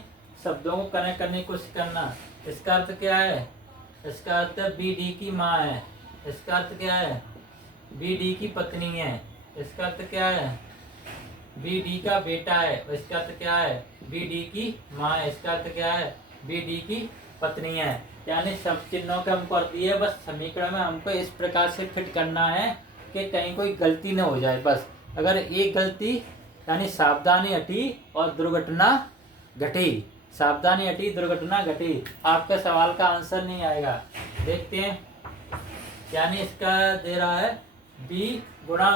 शब्दों को कनेक्ट करने की कोशिश करना। इसका अर्थ क्या है, इसका अर्थ बी डी की माँ है, इसका अर्थ क्या है, बी डी की पत्नी है, इसका अर्थ क्या है, बी डी का बेटा है, इसका अर्थ क्या है, बी डी की माँ है, इसका अर्थ क्या है, बी डी की पत्नी है। यानी सब चिन्हों के हमको अर्थ दिए, बस समीकरण में हमको इस प्रकार से फिट करना है कि कहीं कोई गलती न हो जाए। बस अगर एक गलती, यानी सावधानी हटी और दुर्घटना घटी, सावधानी हटी दुर्घटना घटी, आपके सवाल का आंसर नहीं आएगा। देखते हैं, यानी इसका दे रहा है बी गुणा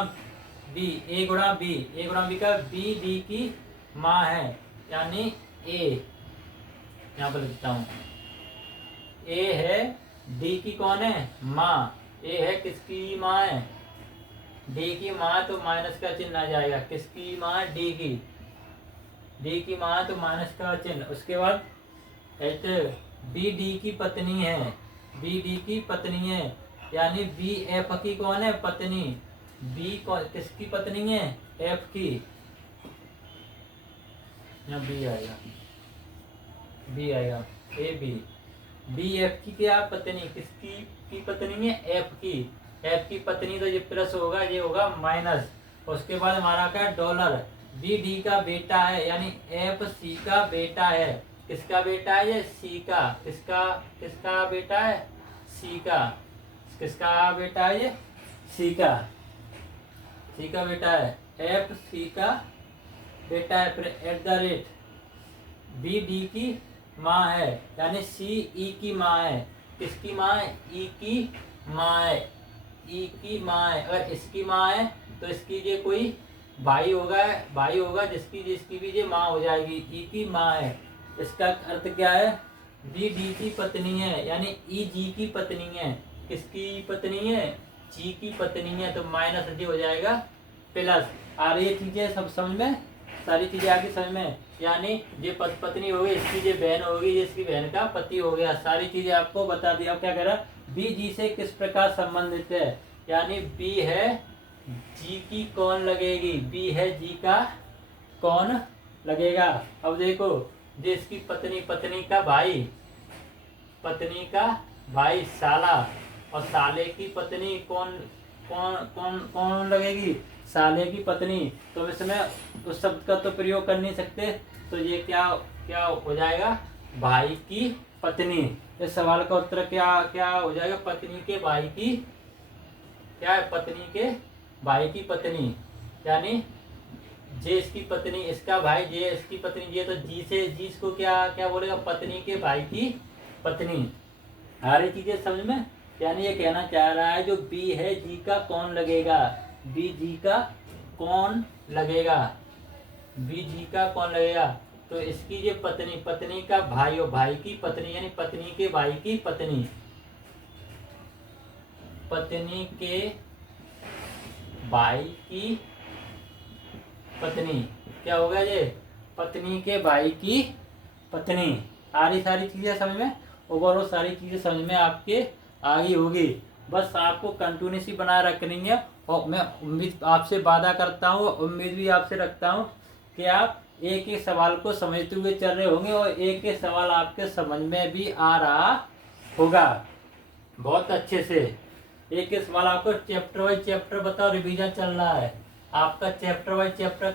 बी, ए गुणा बी, ए गुणा बी का बी डी की माँ है, यानी ए, यहाँ पर लिखता हूँ, ए है, डी की कौन है, माँ, ए है किसकी माँ है, डी की माँ, तो माइनस का चिन्ह आ जाएगा, किसकी माँ, डी की, डी की माँ तो माइनस का चिन्ह। उसके बाद बी डी की पत्नी है, बी डी की पत्नी है, यानी बी एफ की कौन है, पत्नी, बी किसकी पत्नी है, एफ की, यहाँ बी आएगा, बी आएगा, ए बी, बी एफ की क्या पत्नी, किसकी की पत्नी है, एफ की, एफ की पत्नी, तो ये प्लस होगा, ये होगा माइनस। उसके बाद हमारा क्या, डॉलर, बी डी का बेटा है, यानी एफ सी का बेटा है, किसका बेटा है, ये सी का, किसका बेटा है, सी का, किसका बेटा है, ये सी का, सी का बेटा है, एफ सी का बेटा है। फिर at the rate B D की माँ है, यानी सी ई की माँ है, किसकी माँ है, ई की माँ है, ई की माँ है। अगर इसकी माँ है तो इसकी ये कोई भाई होगा जिसकी भी ये माँ हो जाएगी, ई की माँ है। इसका अर्थ क्या है, बी डी की पत्नी है, यानी ई जी की पत्नी है, किसकी पत्नी है, जी की पत्नी है, तो माइनस जी हो जाएगा प्लस। आ रही है चीजें सब समझ में, सारी चीजें आगे समझ में, यानी ये पत्नी होगी, इसकी जो बहन होगी, ये इसकी बहन का पति हो गया, सारी चीजें आपको बता दी। अब क्या कह रहा है, बी जी से किस प्रकार संबंधित है, यानी बी है, जी की कौन लगेगी, बी है, जी का कौन लगेगा। अब देखो, ये इसकी पत्नी का भाई साला, और साले की पत्नी कौन लगेगी, साले की पत्नी। तो इसमें उस शब्द का तो प्रयोग कर नहीं सकते, तो ये क्या हो जाएगा, भाई की पत्नी। इस सवाल का उत्तर क्या हो जाएगा, पत्नी के भाई की, क्या है, पत्नी के भाई की पत्नी, यानी जे इसकी पत्नी, इसका भाई, जे इसकी पत्नी, ये तो जी से, जी इसको क्या बोलेगा, पत्नी के भाई की पत्नी। सारी चीजें समझ में, यानी ये कहना चाह रहा है जो बी है, जी का कौन लगेगा, बी जी का कौन लगेगा, बी जी का कौन लगेगा। तो इसकी ये पत्नी का भाई, और भाई की पत्नी, यानी पत्नी के भाई की पत्नी, पत्नी के भाई की पत्नी। क्या हो गया ये? पत्नी के भाई की पत्नी। सारी चीज़ें समझ में, ओवरऑल सारी चीज़ें समझ में आपके आ गई होगी। बस आपको कंटिन्यूसी बनाए रखनी है। और मैं उम्मीद आपसे वादा करता हूँ, उम्मीद भी आपसे रखता हूँ कि आप एक एक सवाल को समझते हुए चल रहे होंगे और एक एक सवाल आपके समझ में भी आ रहा होगा बहुत अच्छे से। एक एक सवाल आपको चैप्टर वाइज चैप्टर बताओ, रिवीजन चल रहा है आपका चैप्टर वाइज चैप्टर।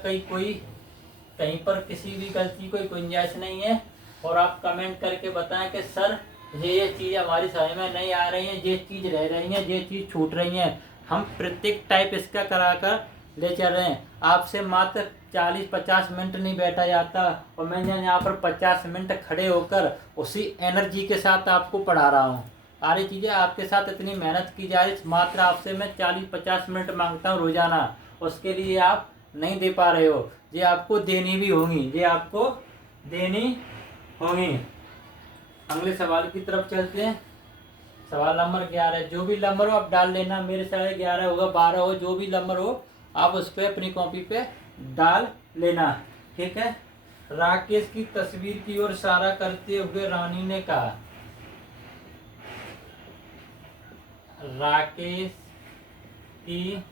कहीं पर किसी भी गलती कोई गुंजाइश नहीं है। और आप कमेंट करके बताएं कि सर ये चीज़ हमारी समझ में नहीं आ रही है, ये चीज़ रह रही है, ये चीज़ छूट रही है। हम प्रत्येक टाइप इसका कराकर ले चल रहे हैं। आपसे मात्र 40-50 मिनट नहीं बैठा जाता और मैं यहाँ पर 50 मिनट खड़े होकर उसी एनर्जी के साथ आपको पढ़ा रहा हूँ। सारी चीज़ें आपके साथ इतनी मेहनत की जा रही, मात्र आपसे मैं 40-50 मिनट मांगता हूँ रोजाना। उसके लिए आप नहीं दे पा रहे हो, ये आपको देनी भी होंगी, ये आपको देनी होंगी। अगले सवाल की तरफ चलते हैं। सवाल नंबर 11। जो भी नंबर हो आप डाल लेना, मेरे साढ़े 11 होगा, 12 हो, जो भी नंबर हो आप उस पर अपनी कॉपी पे डाल लेना। ठीक है। राकेश की तस्वीर की ओर इशारा करते हुए रानी ने कहा। राकेश की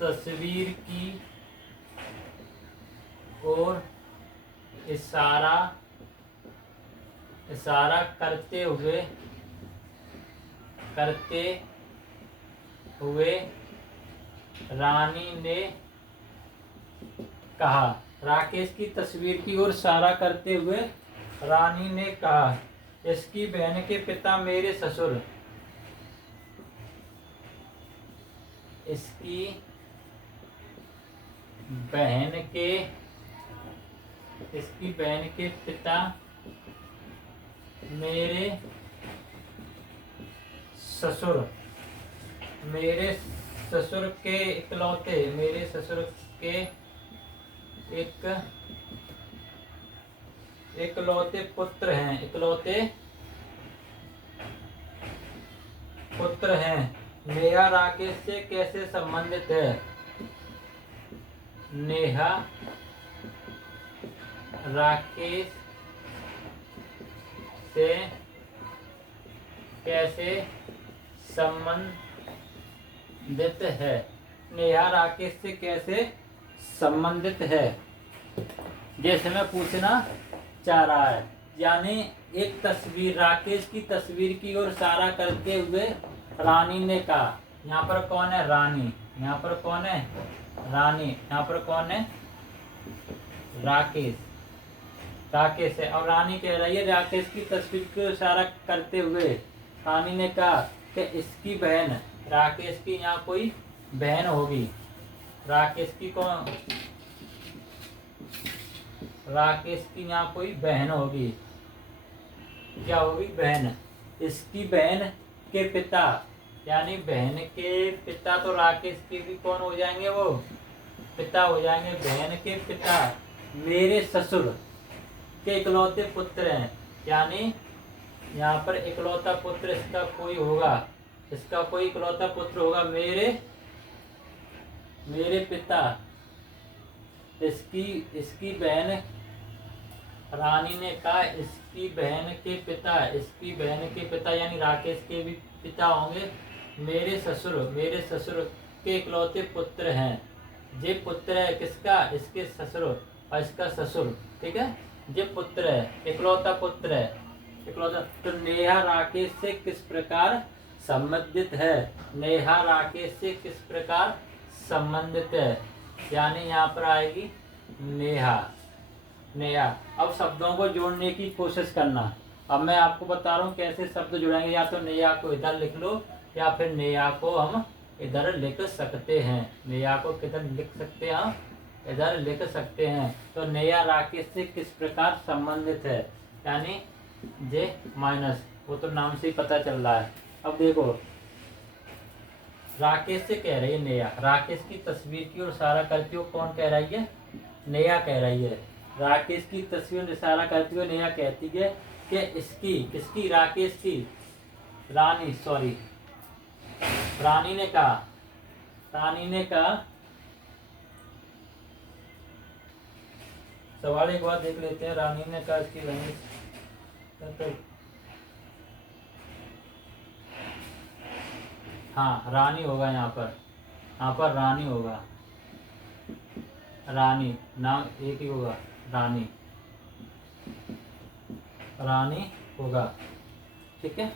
तस्वीर की ओर इशारा करते हुए रानी ने कहा। राकेश की तस्वीर की ओर इशारा करते हुए रानी ने कहा, इसकी बहन के पिता मेरे ससुर। इसकी बहन के पिता मेरे ससुर के इकलौते पुत्र हैं। नेहा राकेश से कैसे संबंधित है? नेहा राकेश से कैसे संबंधित है? नेहा राकेश से कैसे संबंधित है, जैसे मैं पूछना चाह रहा है। यानी एक तस्वीर, राकेश की तस्वीर की ओर इशारा करते हुए रानी ने कहा। यहाँ पर कौन है? रानी। यहाँ पर कौन है? रानी। यहाँ पर कौन है? राकेश है। और रानी कह रही है राकेश की तस्वीर को इशारा करते हुए रानी ने कहा कि इसकी बहन, राकेश की यहाँ कोई बहन होगी। राकेश की यहाँ कोई बहन होगी। क्या होगी? बहन। इसकी बहन के पिता, यानी बहन के पिता तो राकेश के भी कौन हो जाएंगे? वो पिता हो जाएंगे। बहन के पिता मेरे ससुर के इकलौते पुत्र हैं। यानी यहाँ पर इकलौता पुत्र इसका कोई होगा, इसका कोई इकलौता पुत्र होगा। मेरे पिता, इसकी बहन, रानी ने कहा इसकी बहन के पिता यानी राकेश के भी पिता होंगे मेरे ससुर के इकलौते पुत्र हैं। ये पुत्र है किसका? इसके ससुर और इसका ससुर। ठीक है, ये पुत्र है, इकलौता पुत्र है, इकलौता। तो नेहा राकेश से किस प्रकार संबंधित है? नेहा राकेश से किस प्रकार संबंधित है, यानी यहाँ पर आएगी नेहा। अब शब्दों को जोड़ने की कोशिश करना। अब मैं आपको बता रहा हूँ कैसे शब्द जुड़ेंगे। या तो नेहा को इधर लिख लो या फिर नेहा को हम इधर लिख सकते हैं। नेहा को किधर लिख सकते हैं? हम इधर लिख सकते हैं। तो नेहा राकेश से किस प्रकार संबंधित है, यानी जे माइनस, वो तो नाम से ही पता चल रहा है। अब देखो, राकेश से कह रही है नेहा, राकेश की तस्वीर की ओर इशारा करती हुए कौन कह रही है? नेहा कह रही है। राकेश की तस्वीर इशारा करते हुए नेहा कहती है कि इसकी, राकेश की रानी सॉरी रानी ने कहा सवाल एक बार देख लेते हैं। रानी ने कहा इसकी बहन तो हाँ रानी होगा यहाँ पर रानी होगा। रानी नाम एक ही होगा, रानी होगा। ठीक है।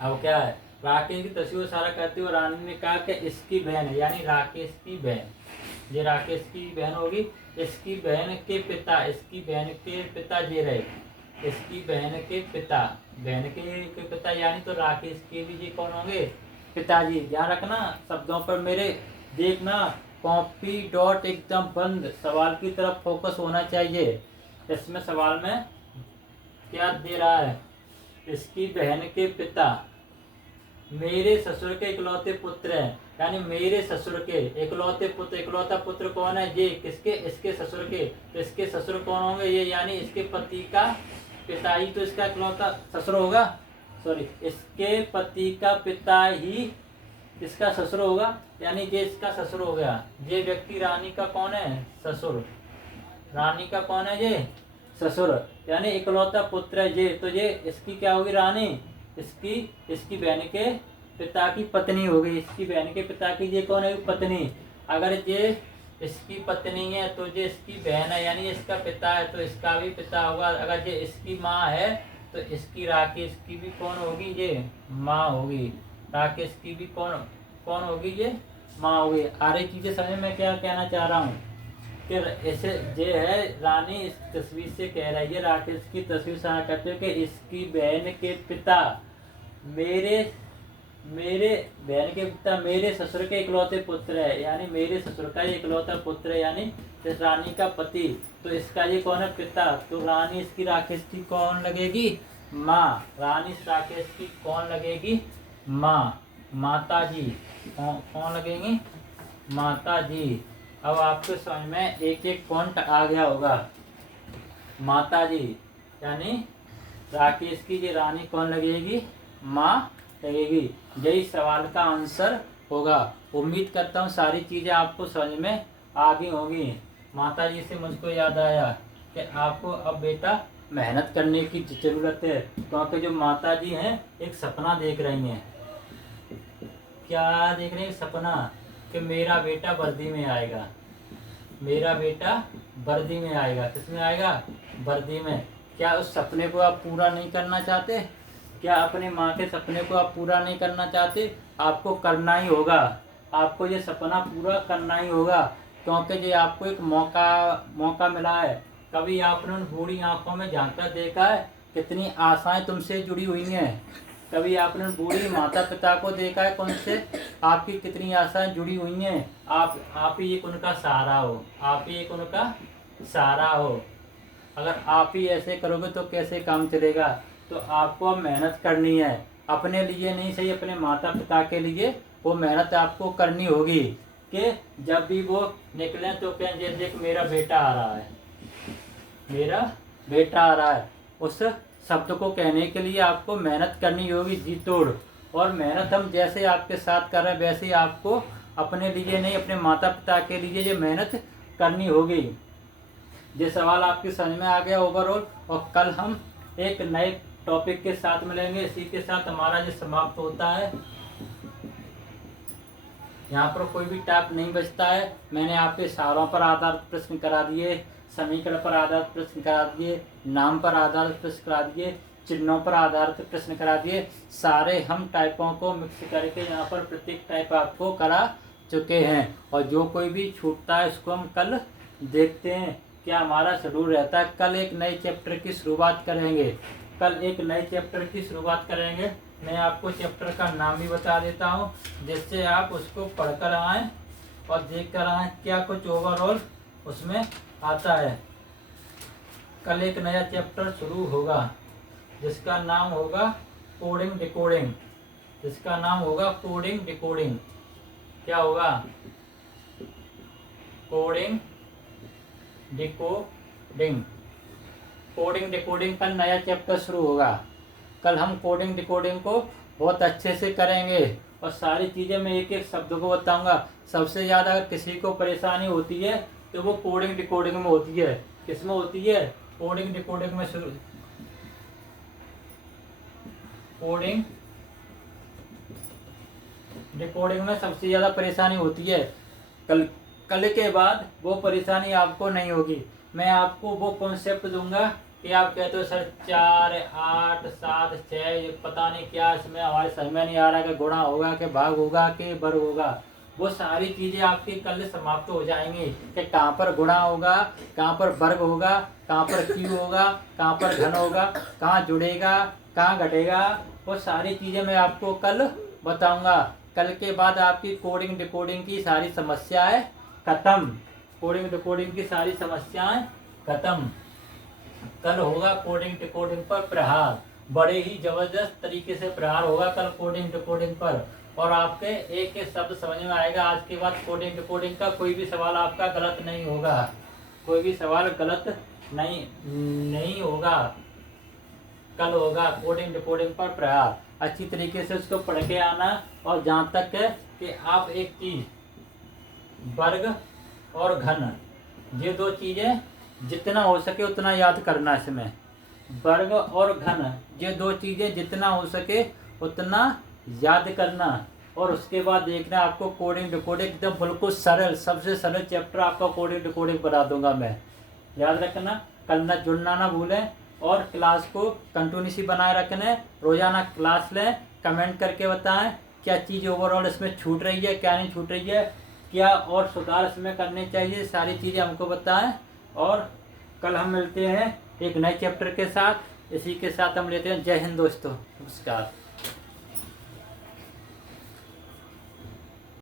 अब क्या है, राकेश की तस्वीर सारा करते हुए रानी ने कहा कि इसकी बहन है, यानी राकेश की बहन, ये राकेश की बहन होगी। इसकी बहन के पिता जे रहे, इसकी बहन के पिता यानी तो राकेश के भी ये कौन होंगे, पिताजी। ध्यान रखना शब्दों पर मेरे, देखना कॉपी डॉट एकदम बंद, सवाल की तरफ फोकस होना चाहिए। इसमें सवाल में क्या दे रहा है, इसकी बहन के पिता मेरे ससुर के इकलौते पुत्र हैं, यानी मेरे ससुर के इकलौते पुत्र, इकलौता पुत्र कौन है, ये किसके, इसके ससुर के। तो इसके ससुर कौन होंगे, ये यानी इसके पति का पिता ही तो इसका इकलौता ससुर होगा। सॉरी, इसके पति का पिता ही इसका ससुर होगा, यानी ये इसका ससुर हो गया। ये व्यक्ति रानी का कौन है, ससुर। रानी का कौन है, ये ससुर, यानी इकलौता पुत्र है ये। तो ये इसकी क्या होगी, रानी इसकी बहन के पिता की पत्नी हो गई। इसकी बहन के पिता की ये कौन है, पत्नी। अगर ये इसकी पत्नी है तो ये इसकी बहन है, यानी इसका पिता है तो इसका भी पिता होगा। अगर ये इसकी माँ है तो इसकी राकेश की भी कौन होगी, ये माँ होगी। राकेश की भी कौन होगी, ये माँ होगी। आगे चीजें समझ में क्या कहना चाह रहा हूँ कि ऐसे ये है, रानी इस तस्वीर से कह रही है, राकेश की तस्वीर से कहते हो कि इसकी बहन के पिता मेरे बहन के पिता मेरे ससुर के इकलौते पुत्र है, यानी मेरे ससुर का ये इकलौता पुत्र है, यानी इस रानी का पति। तो इसका ये कौन है, पिता। तो रानी इसकी राकेश की कौन लगेगी, माँ। रानी इस राकेश की कौन लगेगी, माँ, माता जी। कौन लगेंगी, माता जी। अब आपको समझ में एक एक पॉइंट आ गया होगा। माता जी यानी राकेश की ये रानी कौन लगेगी, माँ लगेगी। यही सवाल का आंसर होगा। उम्मीद करता हूँ सारी चीज़ें आपको समझ में आ गई होंगी। माता जी से मुझको याद आया कि आपको अब बेटा मेहनत करने की ज़रूरत है, क्योंकि जो माता जी हैं एक सपना देख रही हैं। क्या देख रहे हैं, सपना कि मेरा बेटा वर्दी में आएगा, मेरा बेटा वर्दी में आएगा। किसमें आएगा, वर्दी में। क्या उस सपने को आप पूरा नहीं करना चाहते, क्या अपने माँ के सपने को आप पूरा नहीं करना चाहते, आपको करना ही होगा। आपको ये सपना पूरा करना ही होगा, क्योंकि ये आपको एक मौका मिला है। कभी आपने उन बूढ़ी आंखों में झांक कर देखा है कितनी आशाएं तुमसे जुड़ी हुई हैं। कभी आपने बूढ़ी माता पिता को देखा है कौन से आपकी कितनी आशाएं जुड़ी हुई हैं। आप ही एक उनका सहारा हो, आप ही एक उनका सहारा हो। अगर आप ही ऐसे करोगे तो कैसे काम चलेगा। तो आपको अब मेहनत करनी है, अपने लिए नहीं सही, अपने माता पिता के लिए वो मेहनत आपको करनी होगी कि जब भी वो निकलें तो कहें ये देख मेरा बेटा आ रहा है, मेरा बेटा आ रहा है। उस शब्द को कहने के लिए आपको मेहनत करनी होगी जी तोड़। और मेहनत हम जैसे आपके साथ कर रहे हैं वैसे ही आपको अपने लिए नहीं, अपने माता पिता के लिए ये मेहनत करनी होगी। ये सवाल आपकी समझ में आ गया ओवरऑल। और कल हम एक नए टॉपिक के साथ मिलेंगे। इसी के साथ हमारा ये समाप्त होता है। यहाँ पर कोई भी टाइप नहीं बचता है। मैंने आपके इशारों पर आधारित प्रश्न करा दिए, समीकरण पर आधारित प्रश्न करा दिए, नाम पर आधारित प्रश्न करा दिए, चिन्हों पर आधारित प्रश्न करा दिए। सारे हम टाइपों को मिक्स करके यहाँ पर प्रत्येक टाइप आपको करा चुके हैं। और जो कोई भी छूटता है उसको हम कल देखते हैं क्या हमारा शेड्यूल रहता है। कल एक नए चैप्टर की शुरुआत करेंगे, कल एक नए चैप्टर की शुरुआत करेंगे। मैं आपको चैप्टर का नाम भी बता देता हूँ, जिससे आप उसको पढ़कर आएँ और देख कर आएँ क्या कुछ ओवरऑल उसमें आता है। कल एक नया चैप्टर शुरू होगा जिसका नाम होगा कोडिंग डिकोडिंग, जिसका नाम होगा कोडिंग डिकोडिंग। क्या होगा, कोडिंग डिकोडिंग। कोडिंग डिकोडिंग का नया चैप्टर शुरू होगा। कल हम कोडिंग डिकोडिंग को बहुत अच्छे से करेंगे और सारी चीज़ें मैं एक एक शब्द को बताऊंगा। सबसे ज़्यादा अगर किसी को परेशानी होती है तो वो कोडिंग डिकोडिंग में होती है। किस में होती है? कोडिंग डिकोडिंग में। कोडिंग डिकोडिंग में सबसे ज़्यादा परेशानी होती है। कल के बाद वो परेशानी आपको नहीं होगी। मैं आपको वो कॉन्सेप्ट दूंगा कि आप कहते हो सर 4 8 7 6 पता नहीं क्या, इसमें हमारे समझ में नहीं आ रहा कि गुणा होगा कि भाग होगा कि वर्ग होगा। वो सारी चीज़ें आपकी कल समाप्त हो जाएंगी कि कहाँ पर गुणा होगा, कहाँ पर वर्ग होगा, कहाँ पर क्यू होगा, कहाँ पर घन होगा, कहाँ जुड़ेगा, कहाँ घटेगा। वो सारी चीज़ें मैं आपको कल बताऊंगा। कल के बाद आपकी कोडिंग डिकोडिंग की सारी समस्याएं खत्म। कोडिंग डिकोडिंग की सारी समस्याएं खत्म। कल होगा कोडिंग डिकोडिंग पर प्रहार, बड़े ही जबरदस्त तरीके से प्रहार होगा कल कोडिंग डिकोडिंग पर, और आपके एक एक शब्द समझ में आएगा। आज के बाद कोडिंग डिकोडिंग का कोई भी सवाल आपका गलत नहीं होगा। कोई भी सवाल गलत नहीं होगा। कल होगा कोडिंग डिकोडिंग पर प्रहार। अच्छी तरीके से उसको पढ़ के आना। और जहाँ तक है कि आप एक चीज़ वर्ग और घन, ये दो चीज़ें जितना हो सके उतना याद करना। इसमें वर्ग और घन ये दो चीज़ें जितना हो सके उतना याद करना। और उसके बाद देखना आपको कोडिंग डिकोडिंग एकदम बिल्कुल सरल, सबसे सरल चैप्टर आपका कोडिंग डिकोडिंग बता दूंगा मैं। याद रखना, कल ना जुड़ना ना भूलें और क्लास को कंटिन्यूसी बनाए रखने। रोज़ाना क्लास लें, कमेंट करके बताएं क्या चीज़ ओवरऑल इसमें छूट रही है, क्या नहीं छूट रही है, क्या और सुधार इसमें करने चाहिए, सारी चीज़ें हमको बताएं। और कल हम मिलते हैं एक नए चैप्टर के साथ। इसी के साथ हम लेते हैं। जय हिंद दोस्तों, नमस्कार।